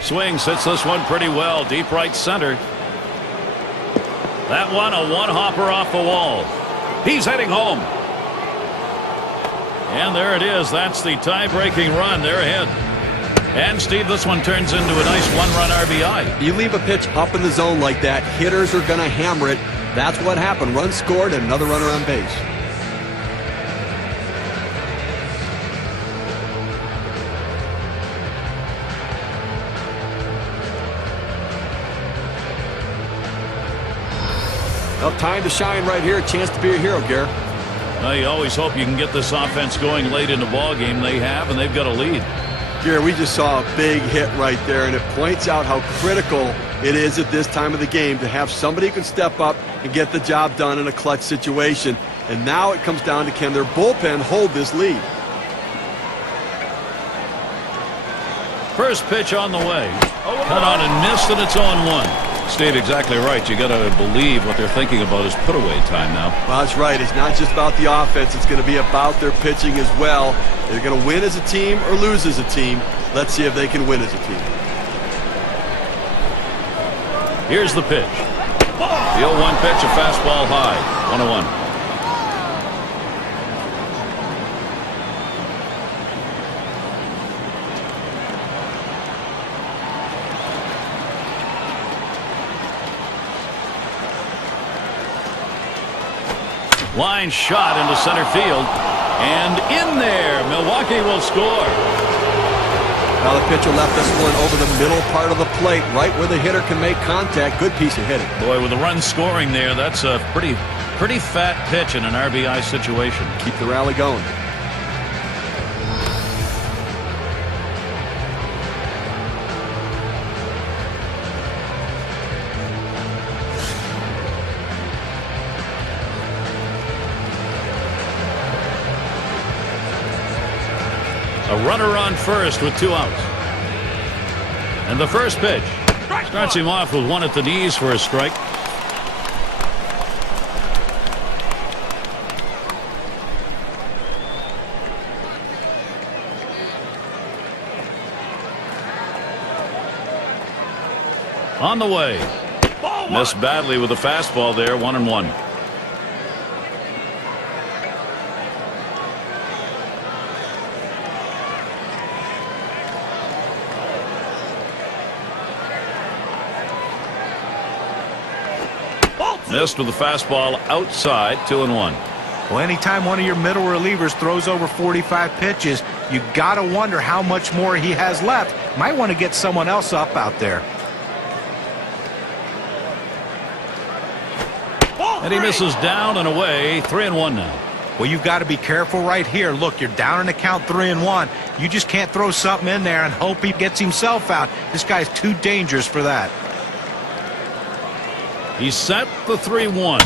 Swing, sits this one pretty well. Deep right center. That one, a one-hopper off the wall. He's heading home. And there it is. That's the tie-breaking run. They're ahead. And, Steve, this one turns into a nice one-run RBI. You leave a pitch up in the zone like that, hitters are going to hammer it. That's what happened. Run scored and another runner on base. Well, time to shine right here. A chance to be a hero, Garrett. Well, you always hope you can get this offense going late in the ball game. They have, and they've got a lead. Garrett, we just saw a big hit right there, and it points out how critical it is at this time of the game to have somebody who can step up and get the job done in a clutch situation. And now it comes down to, can their bullpen hold this lead? First pitch on the way. Cut on and missed, and it's on one. Steve, exactly right. You got to believe what they're thinking about is put away time now. Well, that's right. It's not just about the offense. It's going to be about their pitching as well. They're going to win as a team or lose as a team. Let's see if they can win as a team. Here's the pitch. The 0-1 pitch, a fastball high. 1-1. Line shot into center field. And in there, Milwaukee will score. Now the pitcher left this one over the middle part of the plate, right where the hitter can make contact. Good piece of hitting. Boy, with the run scoring there, that's a pretty fat pitch in an RBI situation. Keep the rally going. A runner on first with 2 outs. And the first pitch starts him off with one at the knees for a strike. On the way. Missed badly with the fastball there. 1-1. Missed with the fastball outside. 2-1. Well, anytime one of your middle relievers throws over 45 pitches, you got to wonder how much more he has left. Might want to get someone else up out there. And he misses down and away. 3-1 now. Well, you've got to be careful right here. Look, you're down in the count 3-1. You just can't throw something in there and hope he gets himself out. This guy's too dangerous for that. He set the 3-1.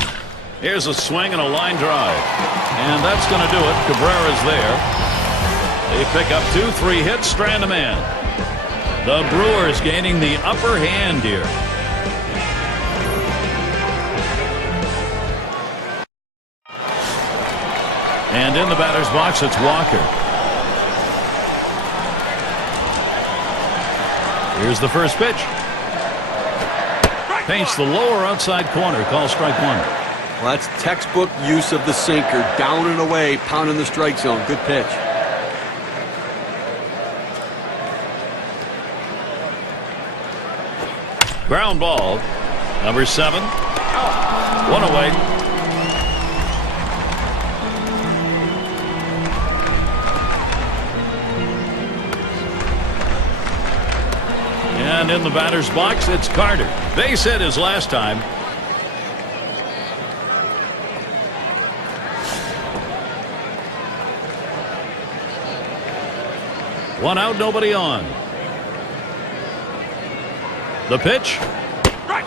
Here's a swing and a line drive. And that's going to do it. Cabrera's there. They pick up 2-3 hits, strand a man. The Brewers gaining the upper hand here. And in the batter's box, it's Walker. Here's the first pitch. Paints the lower outside corner. Call strike one. Well, that's textbook use of the sinker. Down and away, pounding the strike zone. Good pitch. Ground ball. Number 7. 1 away. And in the batter's box, it's Carter. Base hit his last time. One out, nobody on. The pitch.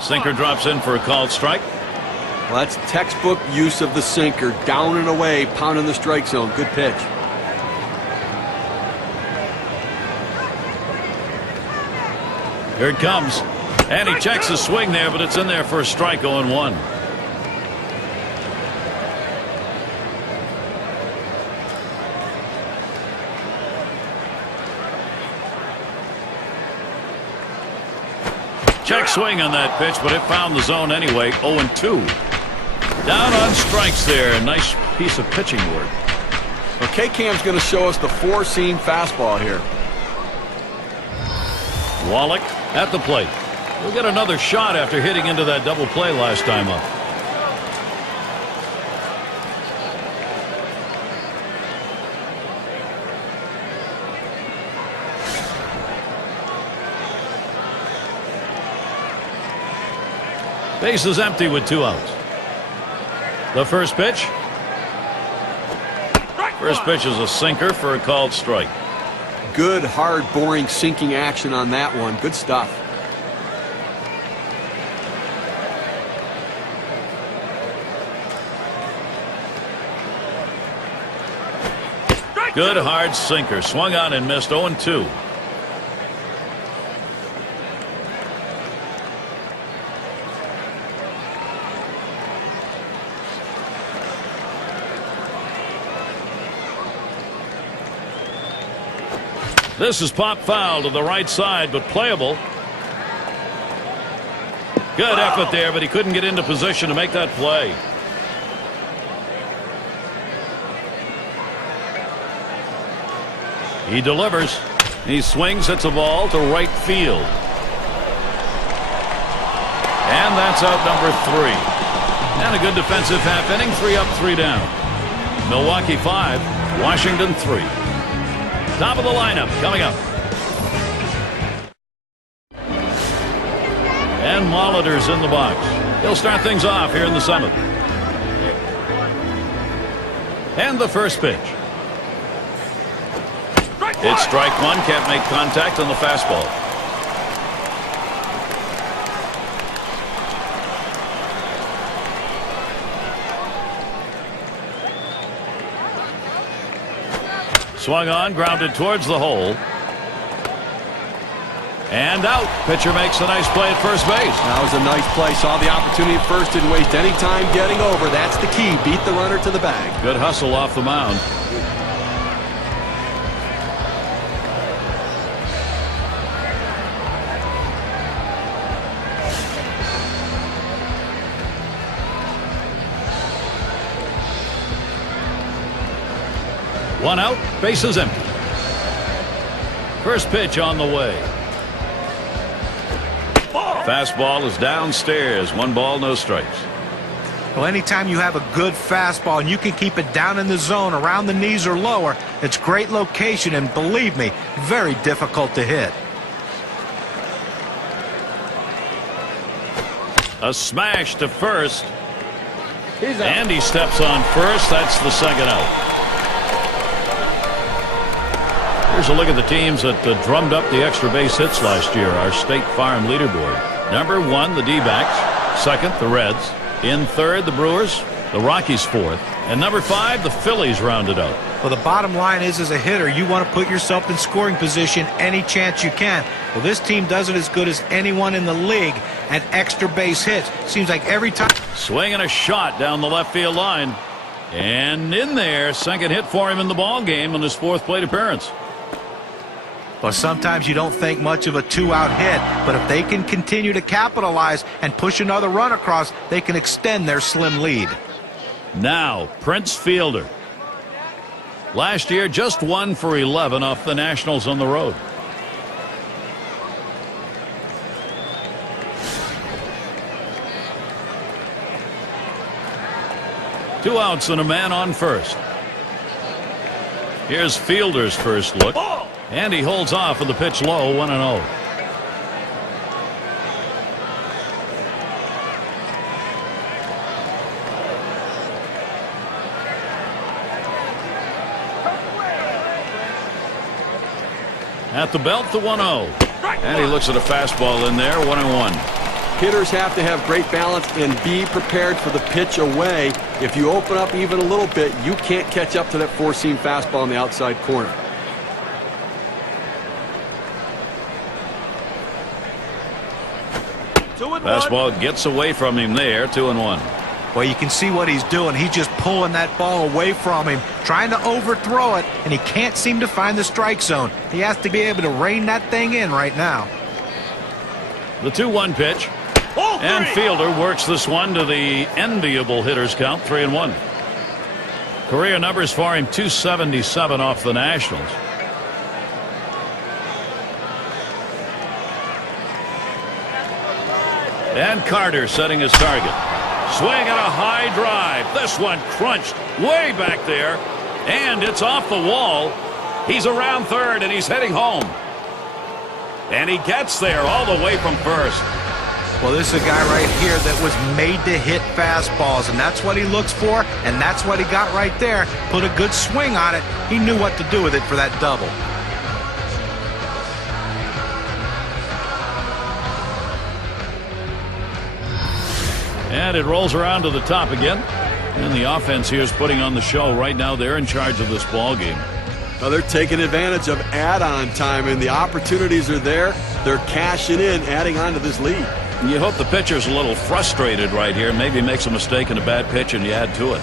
Sinker drops in for a called strike. Well, that's textbook use of the sinker. Down and away, pounding the strike zone. Good pitch. Here it comes. And he checks the swing there, but it's in there for a strike. 0-1. Check swing on that pitch, but it found the zone anyway. 0-2. Down on strikes there. Nice piece of pitching work. Well, K-Cam's going to show us the 4-seam fastball here. Wallach at the plate. We'll get another shot after hitting into that double play last time up. Base is empty with 2 outs. The first pitch. First pitch is a sinker for a called strike. Good, hard, boring, sinking action on that one. Good stuff. Good, hard sinker. Swung on and missed. 0-2. This is pop foul to the right side, but playable. Good effort there, but he couldn't get into position to make that play. He delivers. He swings, hits a ball to right field. And that's out number 3. And a good defensive half inning. 3 up, 3 down. Milwaukee 5, Washington 3. Top of the lineup coming up. And Molitor's in the box. He'll start things off here in the 7th. And the first pitch. It's strike one. Can't make contact on the fastball. Swung on, grounded towards the hole. And out. Pitcher makes a nice play at first base. That was a nice play. Saw the opportunity at first. Didn't waste any time getting over. That's the key. Beat the runner to the bag. Good hustle off the mound. One out, bases empty. First pitch on the way. Fastball is downstairs. 1 ball, no strikes. Well, anytime you have a good fastball and you can keep it down in the zone around the knees or lower, it's great location, and believe me, very difficult to hit. A smash to first. And he steps on first. That's the second out. Here's a look at the teams that drummed up the extra base hits last year. Our State Farm leaderboard. Number 1, the D-backs. 2nd, the Reds. In 3rd, the Brewers. The Rockies 4th. And number 5, the Phillies rounded out. Well, the bottom line is, as a hitter, you want to put yourself in scoring position any chance you can. Well, this team does it as good as anyone in the league at extra base hits. Seems like every time. Swinging a shot down the left field line. And in there, second hit for him in the ball game on his 4th plate appearance. Well, sometimes you don't think much of a 2-out hit, but if they can continue to capitalize and push another run across, they can extend their slim lead. Now, Prince Fielder. Last year, just 1 for 11 off the Nationals on the road. Two outs and a man on first. Here's Fielder's first look. And he holds off with the pitch low, 1-0. At the belt, the 1-0. And he looks at a fastball in there, 1-1. Hitters have to have great balance and be prepared for the pitch away. If you open up even a little bit, you can't catch up to that four-seam fastball in the outside corner. Fastball gets away from him there, 2-1. Well, you can see what he's doing. He's just pulling that ball away from him, trying to overthrow it, and he can't seem to find the strike zone. He has to be able to rein that thing in right now. The 2-1 pitch. And Fielder works this one to the enviable hitter's count, 3-1. Career numbers for him, 277 off the Nationals. And Carter setting his target. Swing and a high drive. This one crunched way back there. And it's off the wall. He's around third and he's heading home. And he gets there all the way from first. Well, this is a guy right here that was made to hit fastballs, and that's what he looks for, and that's what he got right there. Put a good swing on it. He knew what to do with it for that double. And it rolls around to the top again. And the offense here is putting on the show. Right now, they're in charge of this ball game. Well, they're taking advantage of add-on time, and the opportunities are there. They're cashing in, adding on to this lead. You hope the pitcher's a little frustrated right here. Maybe makes a mistake in a bad pitch and you add to it.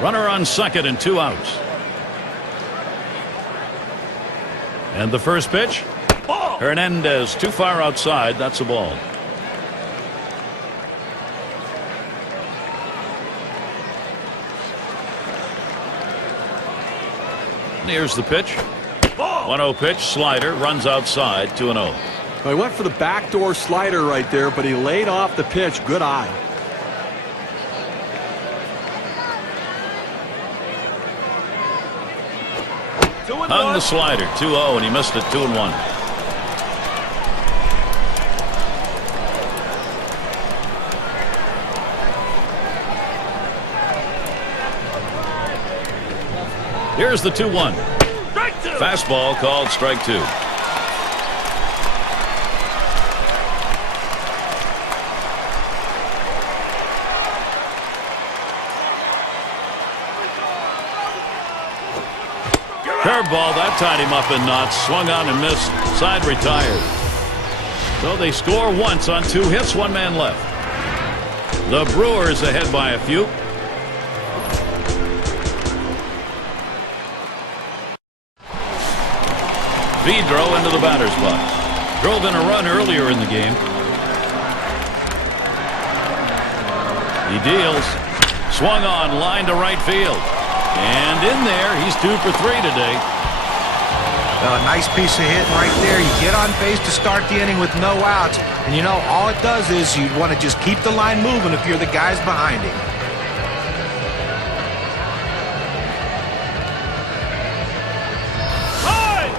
Runner on second and 2 outs. And the first pitch. Ball. Hernandez too far outside. That's a ball. And here's the pitch. 1-0 pitch. Slider runs outside. 2-0. Well, he went for the backdoor slider right there, but he laid off the pitch. Good eye. On the slider, 2-0, and he missed it 2-1. Here's the 2-1. Fastball called strike 2. Curveball, that tied him up in knots. Swung on and missed. Side retired. So they score once on 2 hits, 1 man left. The Brewers ahead by a few. Vidro into the batter's box. Drove in a run earlier in the game. He deals. Swung on, line to right field. And in there, he's 2 for 3 today. Well, a nice piece of hitting right there. You get on base to start the inning with no outs. And, you know, all it does is you want to just keep the line moving if you're the guys behind him.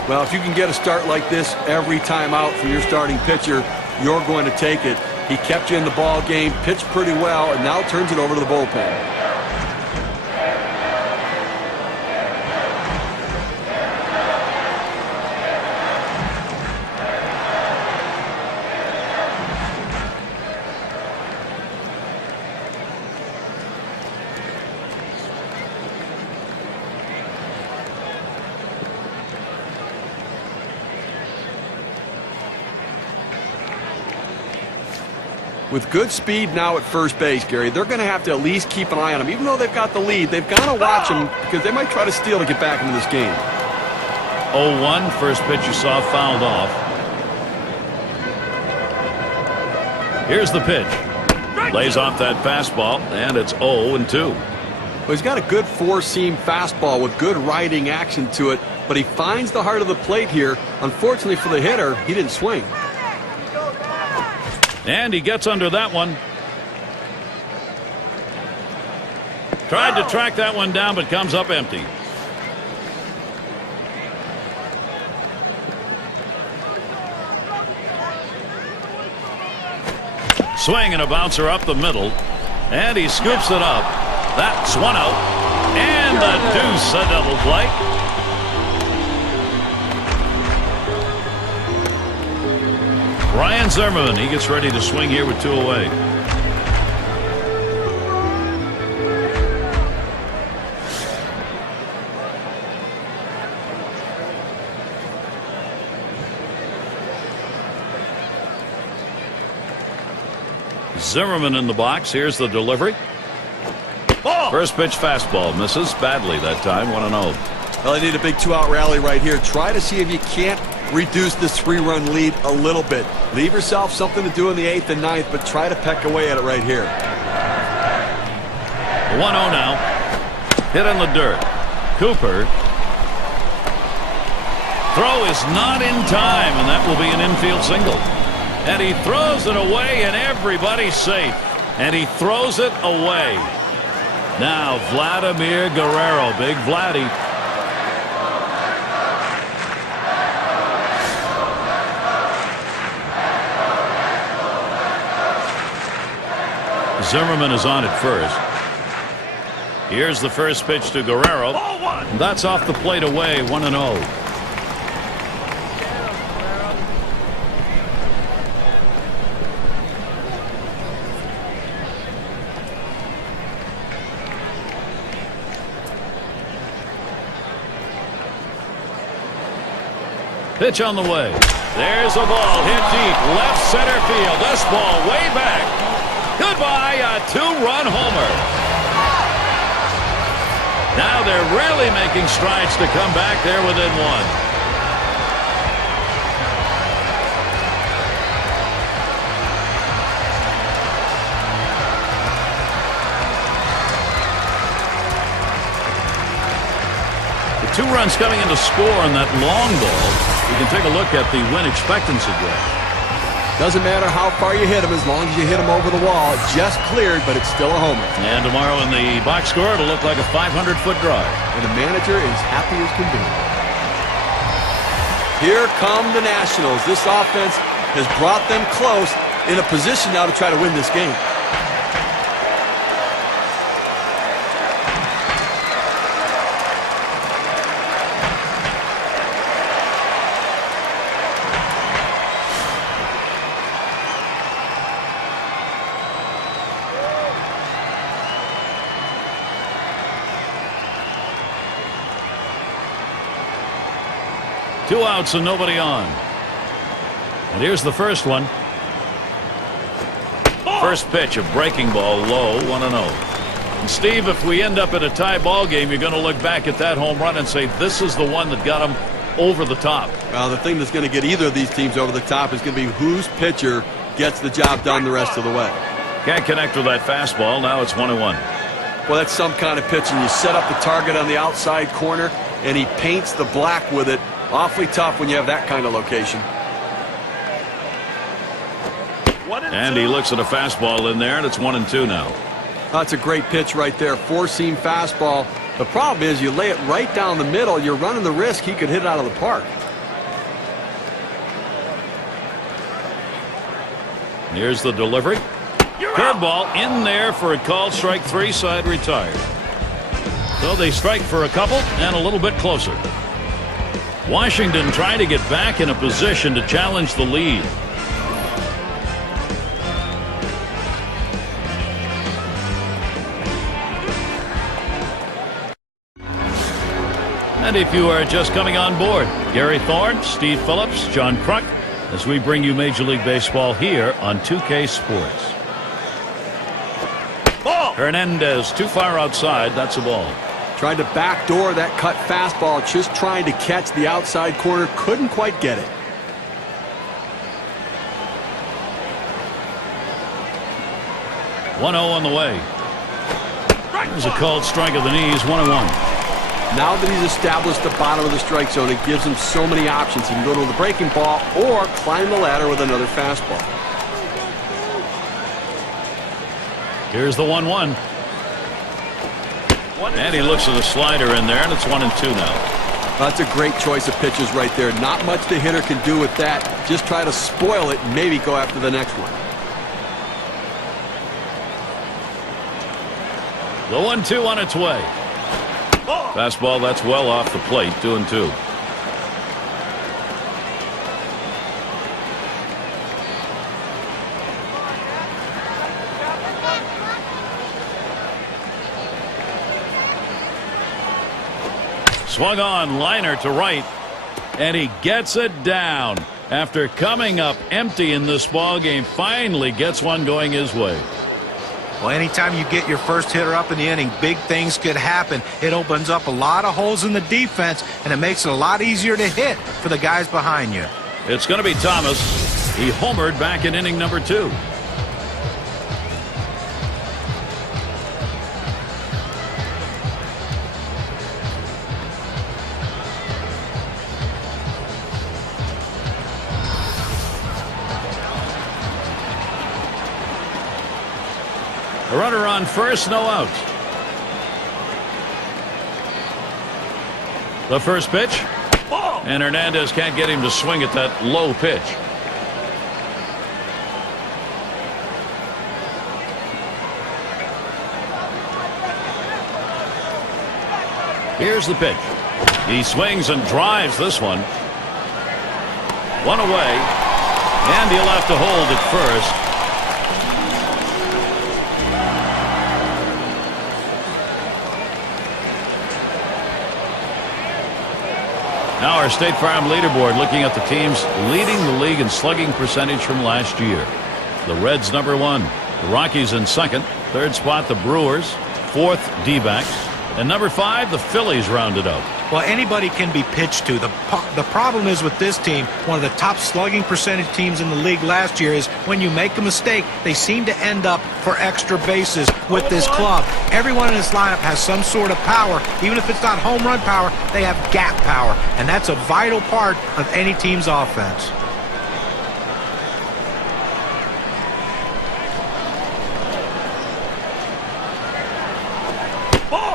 Well, if you can get a start like this every time out from your starting pitcher, you're going to take it. He kept you in the ball game, pitched pretty well, and now turns it over to the bullpen. With good speed now at first base, Gary, they're going to have to at least keep an eye on him. Even though they've got the lead, they've got to watch him because they might try to steal to get back into this game. 0-1, first pitch you saw fouled off. Here's the pitch. Lays off that fastball, and it's 0-2. Well, he's got a good four-seam fastball with good riding action to it, but he finds the heart of the plate here. Unfortunately for the hitter, he didn't swing. And he gets under that one. Tried to track that one down, but comes up empty. Swing and a bouncer up the middle. And he scoops it up. That's 1 out. And a deuce, a double play. Ryan Zimmerman, he gets ready to swing here with 2 away. Zimmerman in the box. Here's the delivery. Ball. First pitch fastball misses badly that time. 1-0. Well, they need a big 2-out rally right here. Try to see if you can't reduce this 3-run lead a little bit. Leave yourself something to do in the 8th and 9th, but try to peck away at it right here. 1-0 now. Hit in the dirt. Cooper. Throw is not in time, and that will be an infield single. And he throws it away, and everybody's safe. And he throws it away. Now Vladimir Guerrero, Big Vladdy. Zimmerman is on at first. Here's the first pitch to Guerrero. That's off the plate away, 1-0. Pitch on the way. There's a ball hit deep left center field. This ball way back. Goodbye, a two-run homer. Now they're really making strides to come back there within one. The 2 runs coming in to score on that long ball. You can take a look at the win expectancy graph. Doesn't matter how far you hit him, as long as you hit him over the wall. Just cleared, but it's still a homer. And tomorrow in the box score, it'll look like a 500-foot drive. And the manager is happy as can be. Here come the Nationals. This offense has brought them close, in a position now to try to win this game. Two outs and nobody on. And here's the first one. First pitch, a breaking ball low, 1-0. And Steve, if we end up in a tie ball game, you're going to look back at that home run and say this is the one that got him over the top. Well, the thing that's going to get either of these teams over the top is going to be whose pitcher gets the job done the rest of the way. Can't connect with that fastball. Now it's 1-1. Well, that's some kind of pitching. You set up the target on the outside corner, and he paints the black with it. Awfully tough when you have that kind of location. And he looks at a fastball in there, and it's 1-2 now. That's a great pitch right there. Four-seam fastball. The problem is you lay it right down the middle, you're running the risk he could hit it out of the park. Here's the delivery. Curveball in there for a called strike 3, side retired. So they strike for a couple and a little bit closer. Washington trying to get back in a position to challenge the lead. And if you are just coming on board, Gary Thorne, Steve Phillips, John Kruk, as we bring you Major League Baseball here on 2K Sports. Ball. Hernandez too far outside. That's a ball. Tried to backdoor that cut fastball, just trying to catch the outside corner. Couldn't quite get it. .0 on the way. There's a called strike of the knees, 1-1. Now that he's established the bottom of the strike zone, it gives him so many options. He can go to the breaking ball or climb the ladder with another fastball. Here's the 1-1. And he looks at the slider in there, and it's 1-2 now. That's a great choice of pitches right there. Not much the hitter can do with that. Just try to spoil it and maybe go after the next one. The 1-2 on its way. Fastball that's well off the plate, 2-2. Swung on, liner to right, and he gets it down. After coming up empty in this ball game, finally gets one going his way. Well, anytime you get your first hitter up in the inning, big things could happen. It opens up a lot of holes in the defense, and it makes it a lot easier to hit for the guys behind you. It's going to be Thomas. He homered back in inning number 2. Runner on first, no outs. The first pitch. And Hernandez can't get him to swing at that low pitch. Here's the pitch. He swings and drives this one. One away. And he'll have to hold at first. Now our State Farm leaderboard, looking at the teams leading the league in slugging percentage from last year. The Reds #1. The Rockies in second. Third spot, the Brewers. Fourth, D-backs. And #5, the Phillies rounded out. Well, anybody can be pitched to. The problem is with this team, one of the top slugging percentage teams in the league last year, is when you make a mistake, they seem to end up for extra bases with this club. Everyone in this lineup has some sort of power. Even if it's not home run power, they have gap power. And that's a vital part of any team's offense.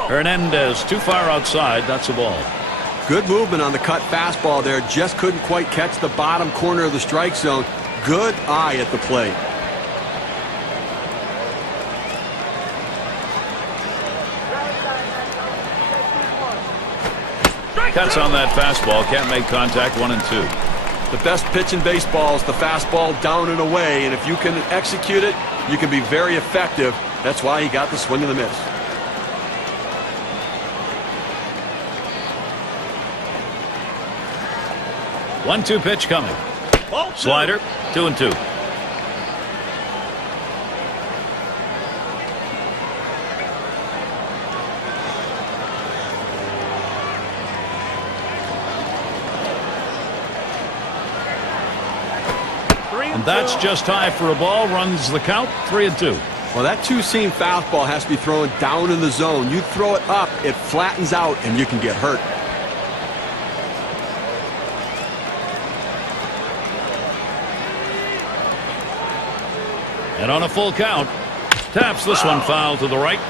Hernandez too far outside. That's a ball. Good movement on the cut fastball there. Just couldn't quite catch the bottom corner of the strike zone. Good eye at the plate. Cuts on that fastball. Can't make contact. 1-2. The best pitch in baseball is the fastball down and away. And if you can execute it, you can be very effective. That's why he got the swing and the miss. 1-2 pitch coming. Slider. 2-2. And that's just high for a ball. Runs the count. 3-2. Well, that two-seam fastball has to be thrown down in the zone. You throw it up, it flattens out, and you can get hurt. And on a full count, taps this one foul to the right.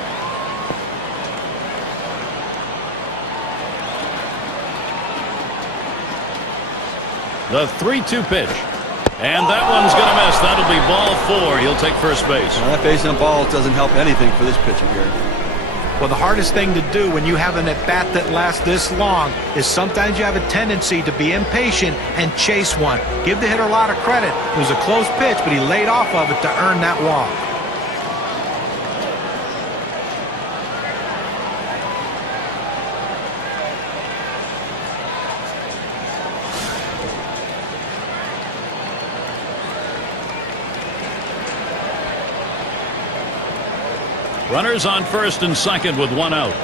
The 3-2 pitch. And that one's going to miss. That'll be ball 4. He'll take first base. Well, that base on balls doesn't help anything for this pitcher, Gary. Well, the hardest thing to do when you have an at-bat that lasts this long is sometimes you have a tendency to be impatient and chase one. Give the hitter a lot of credit. It was a close pitch, but he laid off of it to earn that walk. Runners on first and second with 1 out.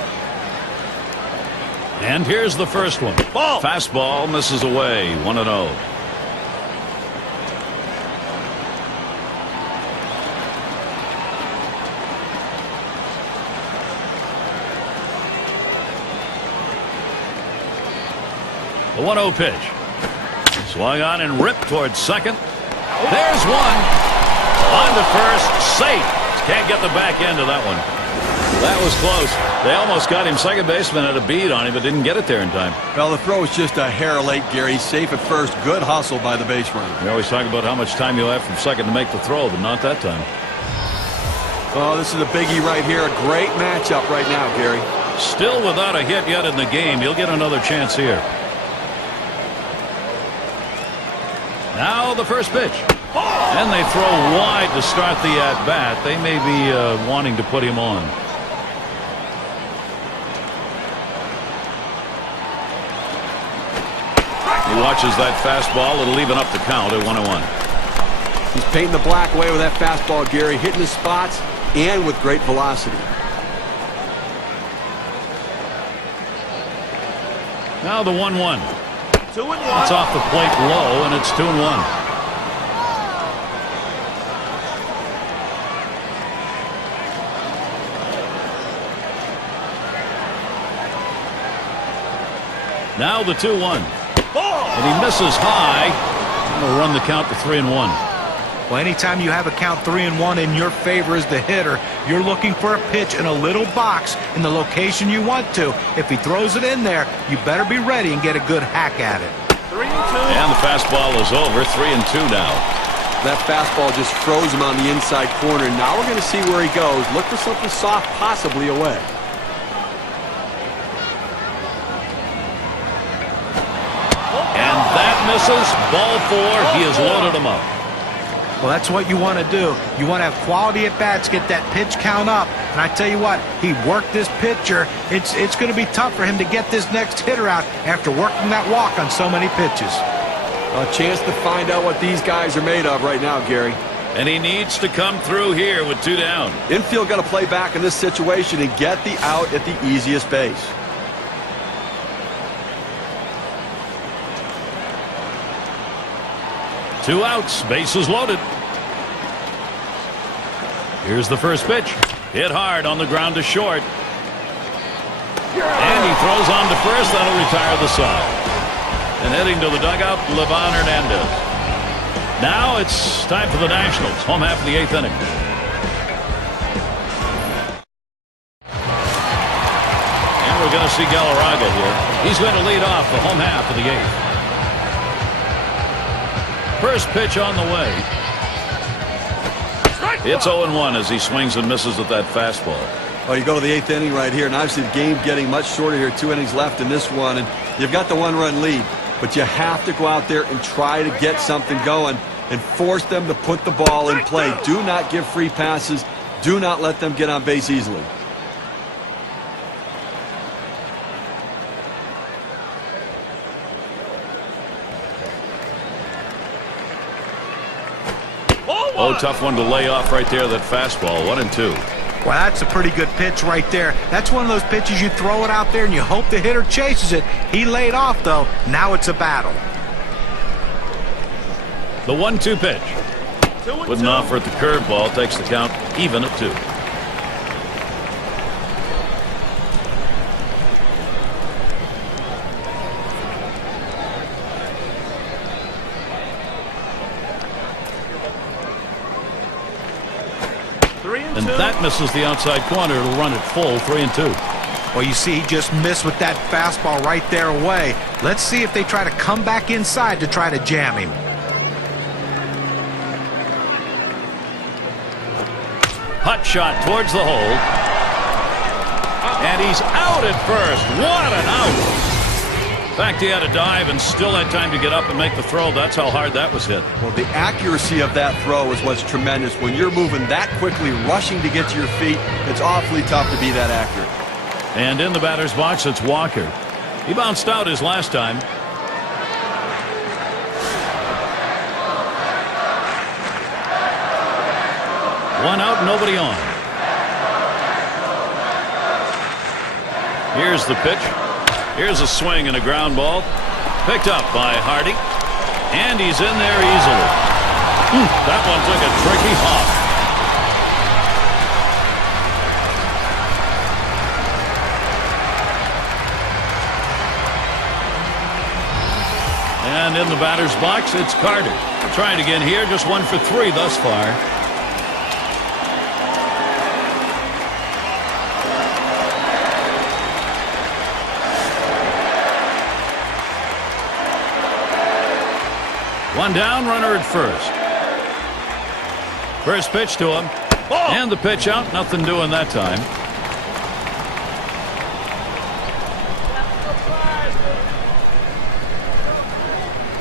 And here's the first one. Ball. Fastball misses away. 1-0. The 1-0 pitch. Swung on and ripped towards second. There's one. On to first. Safe. Can't get the back end of that one. That was close. They almost got him. Second baseman had a bead on him, but didn't get it there in time. Well, the throw was just a hair late, Gary. Safe at first. Good hustle by the base runner. We always talk about how much time you'll have from second to make the throw, but not that time. Oh, this is a biggie right here. A great matchup right now, Gary. Still without a hit yet in the game. He'll get another chance here. Now the first pitch. And they throw wide to start the at-bat. They may be wanting to put him on. He watches that fastball. It'll even up the count at 1-1. He's painting the black away with that fastball, Gary. Hitting the spots and with great velocity. Now the 1-1. It's off the plate low, and it's 2-1. Now the 2-1. And he misses high. He'll run the count to 3-1. Well, anytime you have a count 3-1 in your favor as the hitter, you're looking for a pitch in a little box in the location you want to. If he throws it in there, you better be ready and get a good hack at it. 3-2. And the fastball is over. 3-2 now. That fastball just froze him on the inside corner. Now we're going to see where he goes. Look for something soft, possibly away. And that misses. Ball 4. He has loaded him up. Well, that's what you want to do. You want to have quality at-bats, get that pitch count up. And I tell you what, he worked this pitcher. It's going to be tough for him to get this next hitter out after working that walk on so many pitches. A chance to find out what these guys are made of right now, Gary. And he needs to come through here with 2 down. Infield got to play back in this situation and get the out at the easiest base. Two outs, bases loaded. Here's the first pitch. Hit hard on the ground to short. And he throws on to first. That'll retire the side. And heading to the dugout, Livan Hernandez. Now it's time for the Nationals. Home half of the 8th inning. And we're going to see Galarraga here. He's going to lead off the home half of the 8th. First pitch on the way. It's 0-1 as he swings and misses at that fastball. Oh, you go to the 8th inning right here, and obviously the game getting much shorter here. 2 innings left in this one, and you've got the 1-run lead. But you have to go out there and try to get something going and force them to put the ball in play. Do not give free passes. Do not let them get on base easily. Oh, tough one to lay off right there, that fastball. 1-2. Well, that's a pretty good pitch right there. That's one of those pitches you throw it out there and you hope the hitter chases it. He laid off, though. Now it's a battle. The 1-2 pitch. Wouldn't offer at the curveball. Takes the count even at 2. And that misses the outside corner. It'll run it full. 3-2. Well, you see, he just missed with that fastball right there away. Let's see if they try to come back inside to try to jam him. Hot shot towards the hole. And he's out at first. What an out. In fact, he had a dive and still had time to get up and make the throw. That's how hard that was hit. Well, the accuracy of that throw is what's tremendous. When you're moving that quickly, rushing to get to your feet, it's awfully tough to be that accurate. And in the batter's box, it's Walker. He bounced out his last time. One out, nobody on. Here's the pitch. Here's a swing and a ground ball. Picked up by Hardy. And he's in there easily. That one took a tricky hop. And in the batter's box, it's Carter. Trying again here, just 1 for 3 thus far. One down, runner at first. First pitch to him. And the pitch out, nothing doing that time.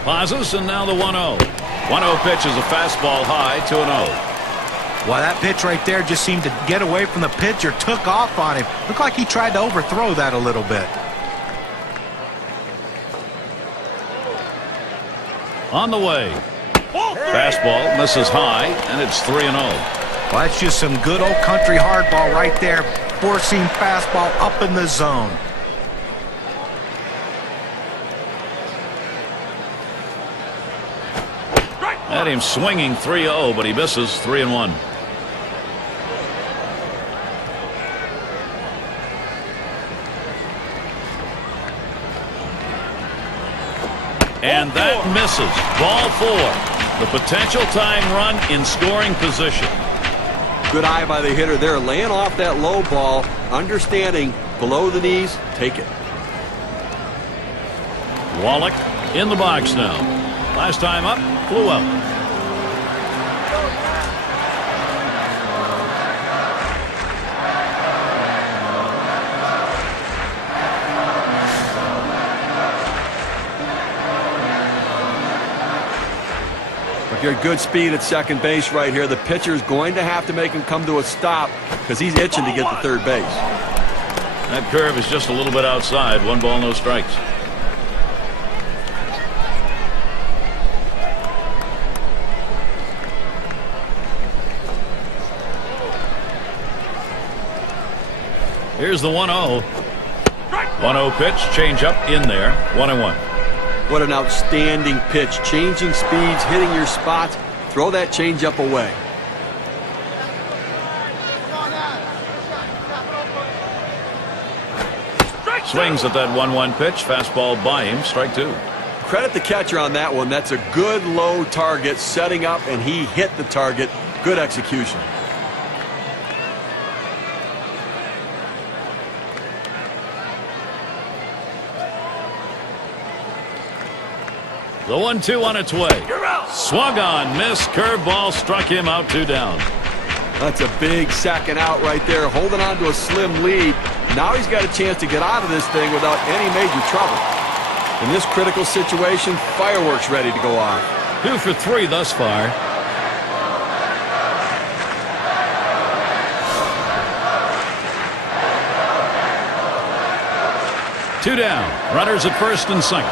Pauses, and now the 1-0. 1-0 pitch is a fastball high, 2-0. Well, that pitch right there just seemed to get away from the pitcher, took off on him. Looked like he tried to overthrow that a little bit. On the way. Fastball misses high, and it's 3-0. Well, that's just some good old country hardball right there. Four-seam fastball up in the zone. Had him swinging 3-0, but he misses. 3-1. And that misses. Ball 4. The potential tying run in scoring position. Good eye by the hitter there, laying off that low ball, understanding below the knees, take it. Wallach in the box now. Last time up, flew out. You're good speed at second base right here. The pitcher's going to have to make him come to a stop because he's itching to get to third base. That curve is just a little bit outside. 1 ball, no strikes. Here's the 1-0. 1-0 pitch, change up in there. 1-1. What an outstanding pitch. Changing speeds, hitting your spots. Throw that changeup away. Swings at that 1-1 pitch. Fastball by him. Strike 2. Credit the catcher on that one. That's a good low target setting up, and he hit the target. Good execution. The 1-2 on its way. Swung on, missed, curveball, struck him out, 2 down. That's a big second out right there, holding on to a slim lead. Now he's got a chance to get out of this thing without any major trouble. In this critical situation, fireworks ready to go off. 2 for 3 thus far. Two down. Runners at first and second.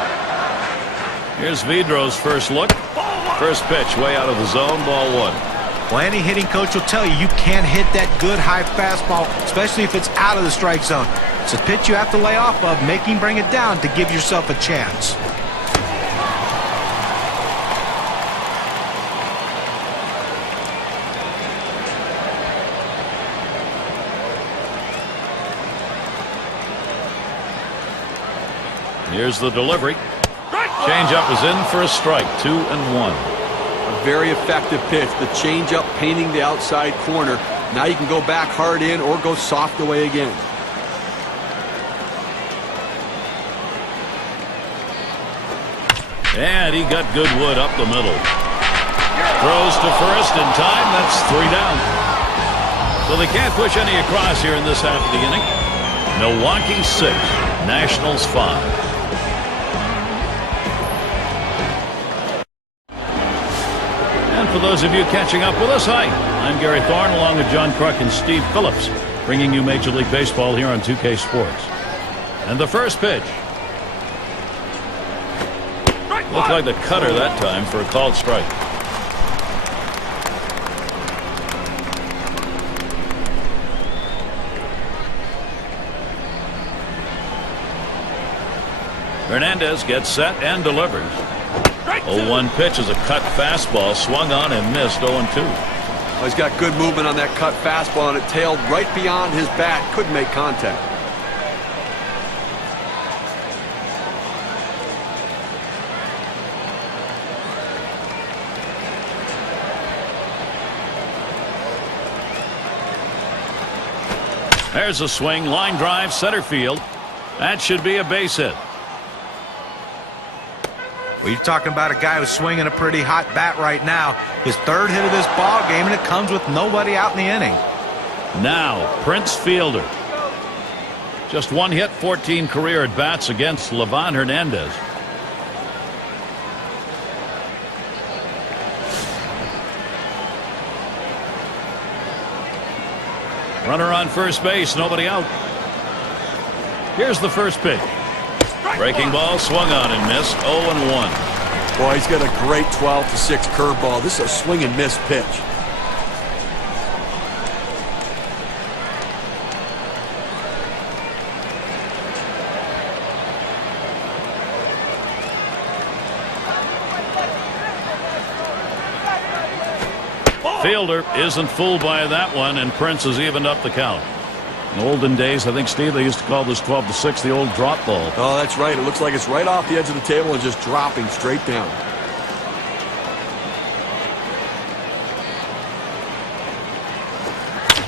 Here's Vidro's first look. First pitch way out of the zone. Ball 1. Well, any hitting coach will tell you you can't hit that good high fastball, especially if it's out of the strike zone. It's a pitch you have to lay off of, make him bring it down to give yourself a chance. Here's the delivery. Changeup is in for a strike. 2-1. A very effective pitch. The changeup painting the outside corner. Now you can go back hard in or go soft away again. And he got good wood up the middle. Throws to first in time. That's 3 down. So they can't push any across here in this half of the inning. Milwaukee 6, Nationals 5. And for those of you catching up with us, hi, I'm Gary Thorne along with John Kruk and Steve Phillips, bringing you Major League Baseball here on 2K Sports. And the first pitch. Looked like the cutter that time for a called strike. Hernandez gets set and delivers. 0-1 pitch is a cut fastball, swung on and missed. 0-2. Well, he's got good movement on that cut fastball, and it tailed right beyond his bat. Couldn't make contact. There's a swing, line drive, center field. That should be a base hit. Well, you're talking about a guy who's swinging a pretty hot bat right now. His third hit of this ball game, and it comes with nobody out in the inning. Now, Prince Fielder. Just 1 hit, 14 career at bats against Livan Hernandez. Runner on first base, nobody out. Here's the first pitch. Breaking ball, swung on and missed. 0-1. Boy, he's got a great 12-6 curveball. This is a swing and miss pitch. Fielder isn't fooled by that one, and Prince has evened up the count. In the olden days, I think, Steve, they used to call this 12-6 the old drop ball. Oh, that's right. It looks like it's right off the edge of the table and just dropping straight down.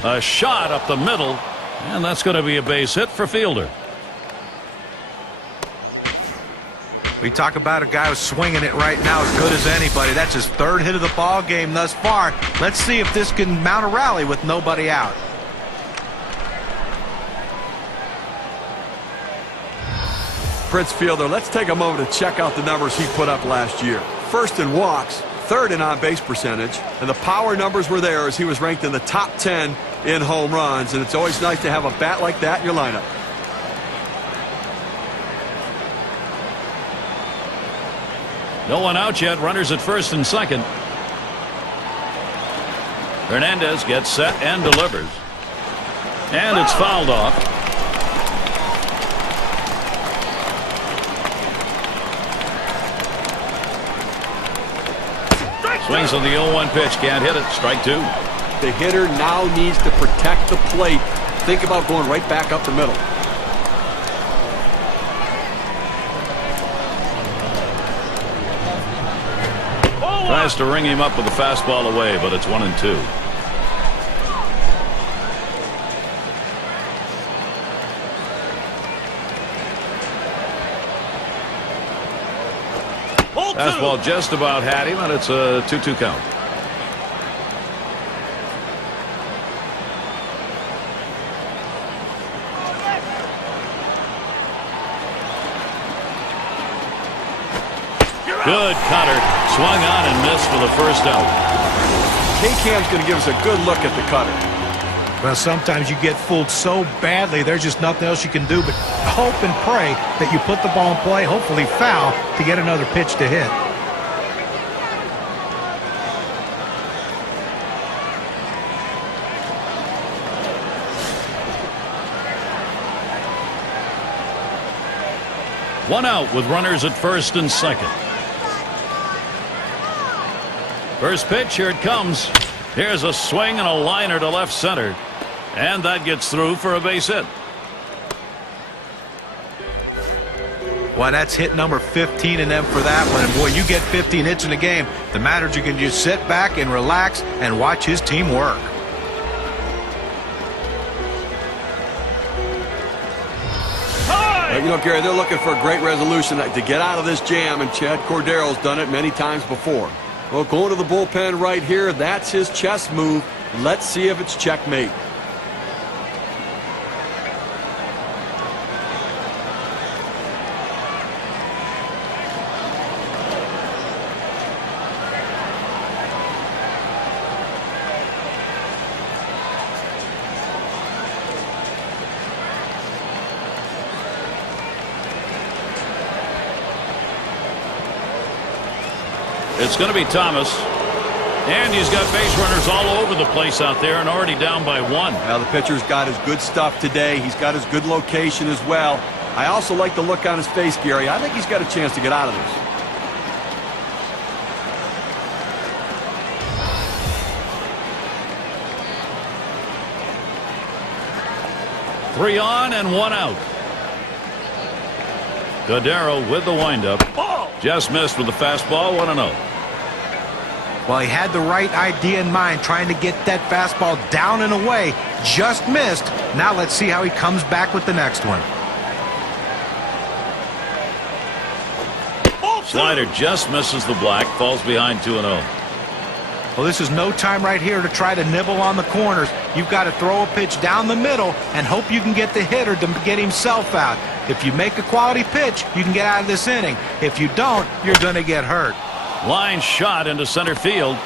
A shot up the middle, and that's going to be a base hit for Fielder. We talk about a guy who's swinging it right now as good as anybody. That's his third hit of the ball game thus far. Let's see if this can mount a rally with nobody out. Prince Fielder, let's take a moment to check out the numbers he put up last year. First in walks, third in on-base percentage, and the power numbers were there as he was ranked in the top 10 in home runs, and it's always nice to have a bat like that in your lineup. No one out yet. Runners at first and second. Hernandez gets set and delivers. And it's fouled off. Swings on the 0-1 pitch. Can't hit it. Strike two. The hitter now needs to protect the plate. Think about going right back up the middle. Tries to ring him up with a fastball away, but it's 1-2. Fastball just about had him, and it's a 2-2 count. Good cutter. Swung on and missed for the first out. K-Cam's going to give us a good look at the cutter. Well, sometimes you get fooled so badly, there's just nothing else you can do but hope and pray that you put the ball in play, hopefully foul, to get another pitch to hit. One out with runners at first and second. First pitch, here it comes. Here's a swing and a liner to left center. And that gets through for a base hit. Well, that's hit number 15 in them for that one. And boy, you get 15 hits in a game. The matter is you can just sit back and relax and watch his team work. You know, Gary, they're looking for a great resolution to get out of this jam, and Chad Cordero's done it many times before. Well, going to the bullpen right here, that's his chess move. Let's see if it's checkmate. It's going to be Thomas. And he's got base runners all over the place out there and already down by one. Well, the pitcher's got his good stuff today. He's got his good location as well. I also like the look on his face, Gary. I think he's got a chance to get out of this. Three on and one out. Cordero with the windup. Just missed with the fastball. 1-0. Well, he had the right idea in mind, trying to get that fastball down and away. Just missed. Now let's see how he comes back with the next one. Slider just misses the black. Falls behind 2-0. Well, this is no time right here to try to nibble on the corners. You've got to throw a pitch down the middle and hope you can get the hitter to get himself out. If you make a quality pitch, you can get out of this inning. If you don't, you're going to get hurt. Line shot into center field.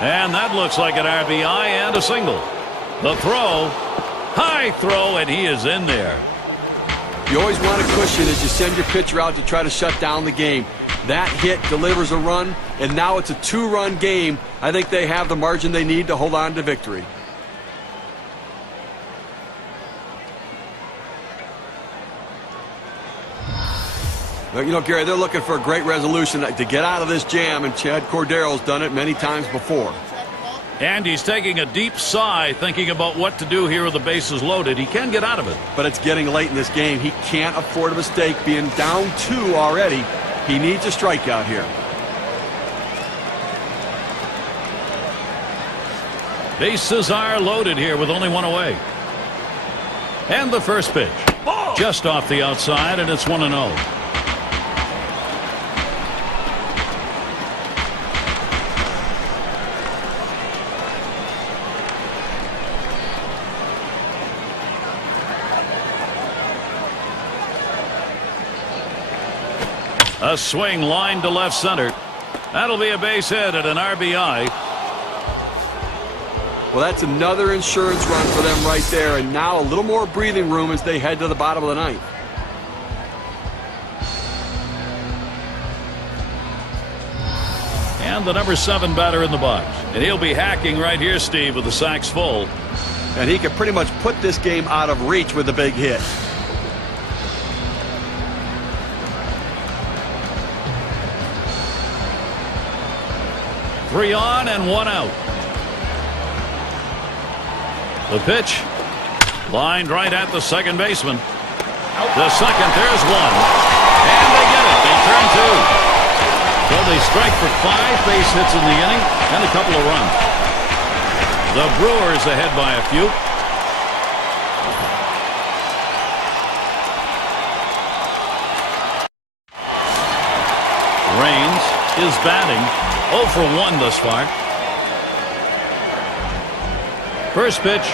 And that looks like an RBI and a single. The throw. High throw, and he is in there. You always want a cushion as you send your pitcher out to try to shut down the game. That hit delivers a run, and now it's a two-run game. I think they have the margin they need to hold on to victory. You know, Gary, they're looking for a great resolution to get out of this jam, and Chad Cordero's done it many times before. And he's taking a deep sigh, thinking about what to do here with the bases loaded. He can get out of it. But it's getting late in this game. He can't afford a mistake, being down 2 already. He needs a strikeout here. Bases are loaded here with only one away. And the first pitch. Just off the outside, and it's 1-0. A swing line to left center. That'll be a base hit and an RBI. Well, that's another insurance run for them right there, and now a little more breathing room as they head to the bottom of the ninth. And the number 7 batter in the box. And he'll be hacking right here, Steve, with the sacks full. And he could pretty much put this game out of reach with the big hit. Three on and one out. The pitch. Lined right at the second baseman. The second, there's one. And they get it. They turn 2. So they strike for 5 base hits in the inning and a couple of runs. The Brewers ahead by a few. Raines is batting 0 for 1 thus far. First pitch.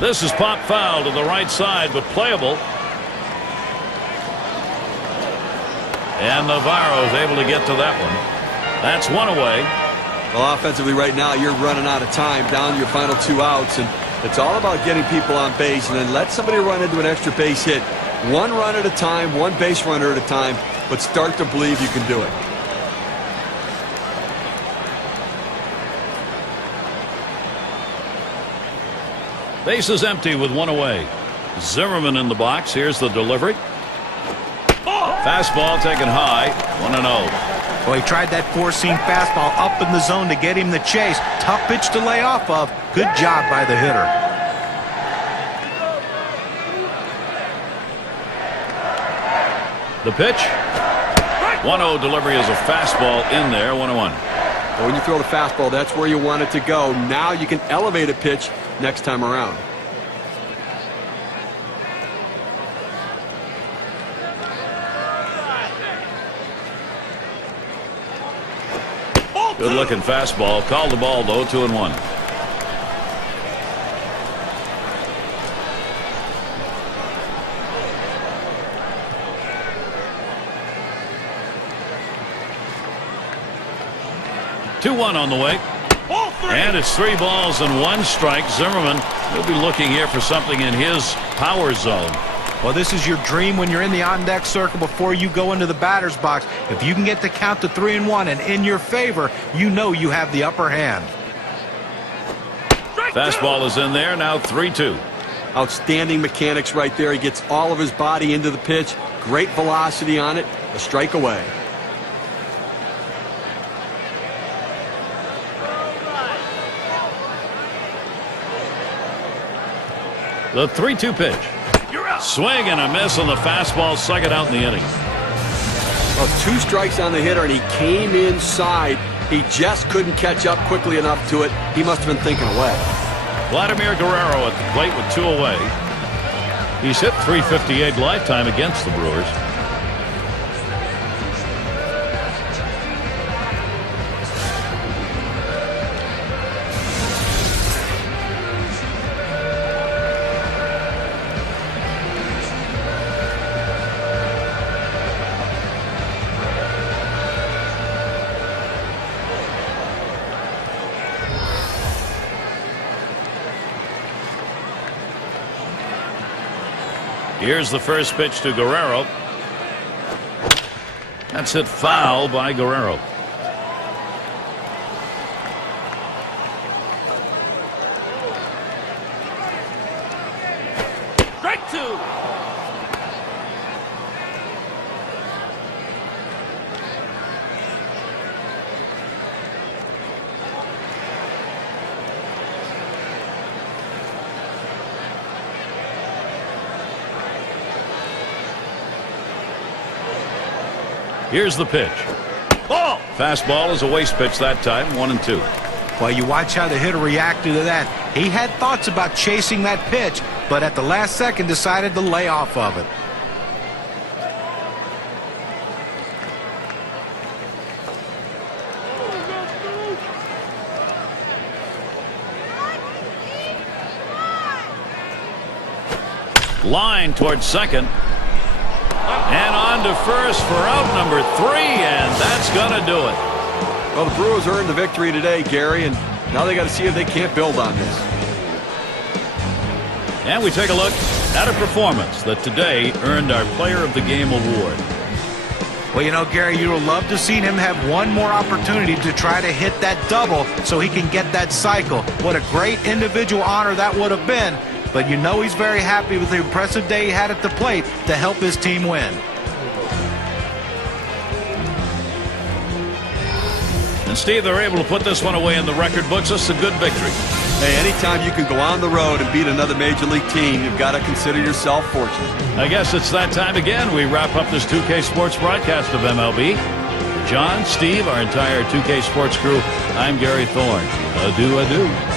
This is pop foul to the right side, but playable. And Navarro is able to get to that one. That's one away. Well, offensively right now, you're running out of time, down to your final 2 outs, and it's all about getting people on base and then let somebody run into an extra base hit. 1 run at a time, 1 base runner at a time, but start to believe you can do it. Base is empty with 1 away. Zimmerman in the box. Here's the delivery. Fastball taken high. 1-0. Well, he tried that 4-seam fastball up in the zone to get him the chase. Tough pitch to lay off of. Good job by the hitter. The pitch. 1-0 delivery is a fastball in there. 1-1. When you throw the fastball, that's where you want it to go. Now you can elevate a pitch next time around. Good looking fastball. Called the ball though. 2-1. On the way. And it's 3 balls and 1 strike. Zimmerman will be looking here for something in his power zone. Well, this is your dream when you're in the on-deck circle before you go into the batter's box. If you can get the count to 3-1 and in your favor, you know you have the upper hand. Fastball is in there. Now 3-2. Outstanding mechanics right there. He gets all of his body into the pitch. Great velocity on it. A strike away. The 3-2 pitch. Swing and a miss on the fastball. Second out in the inning. Well, 2 strikes on the hitter, and he came inside. He just couldn't catch up quickly enough to it. He must have been thinking away. Vladimir Guerrero at the plate with 2 away. He's hit .358 lifetime against the Brewers. Here's the first pitch to Guerrero. That's hit foul by Guerrero. Strike 2. Here's the pitch. Ball. Fastball is a waste pitch that time. 1-2. Well, you watch how the hitter reacted to that. He had thoughts about chasing that pitch, but at the last second decided to lay off of it. Line towards second. And on to first for out number 3, and that's going to do it. Well, the Brewers earned the victory today, Gary, and now they got to see if they can't build on this. And we take a look at a performance that today earned our Player of the Game award. Well, you know, Gary, you would love to see him have one more opportunity to try to hit that double so he can get that cycle. What a great individual honor that would have been. But you know he's very happy with the impressive day he had at the plate to help his team win. And Steve, they're able to put this one away in the record books. This is a good victory. Hey, anytime you can go on the road and beat another Major League team, you've got to consider yourself fortunate. I guess it's that time again. We wrap up this 2K Sports broadcast of MLB. For John, Steve, our entire 2K Sports crew, I'm Gary Thorne. Adieu, adieu.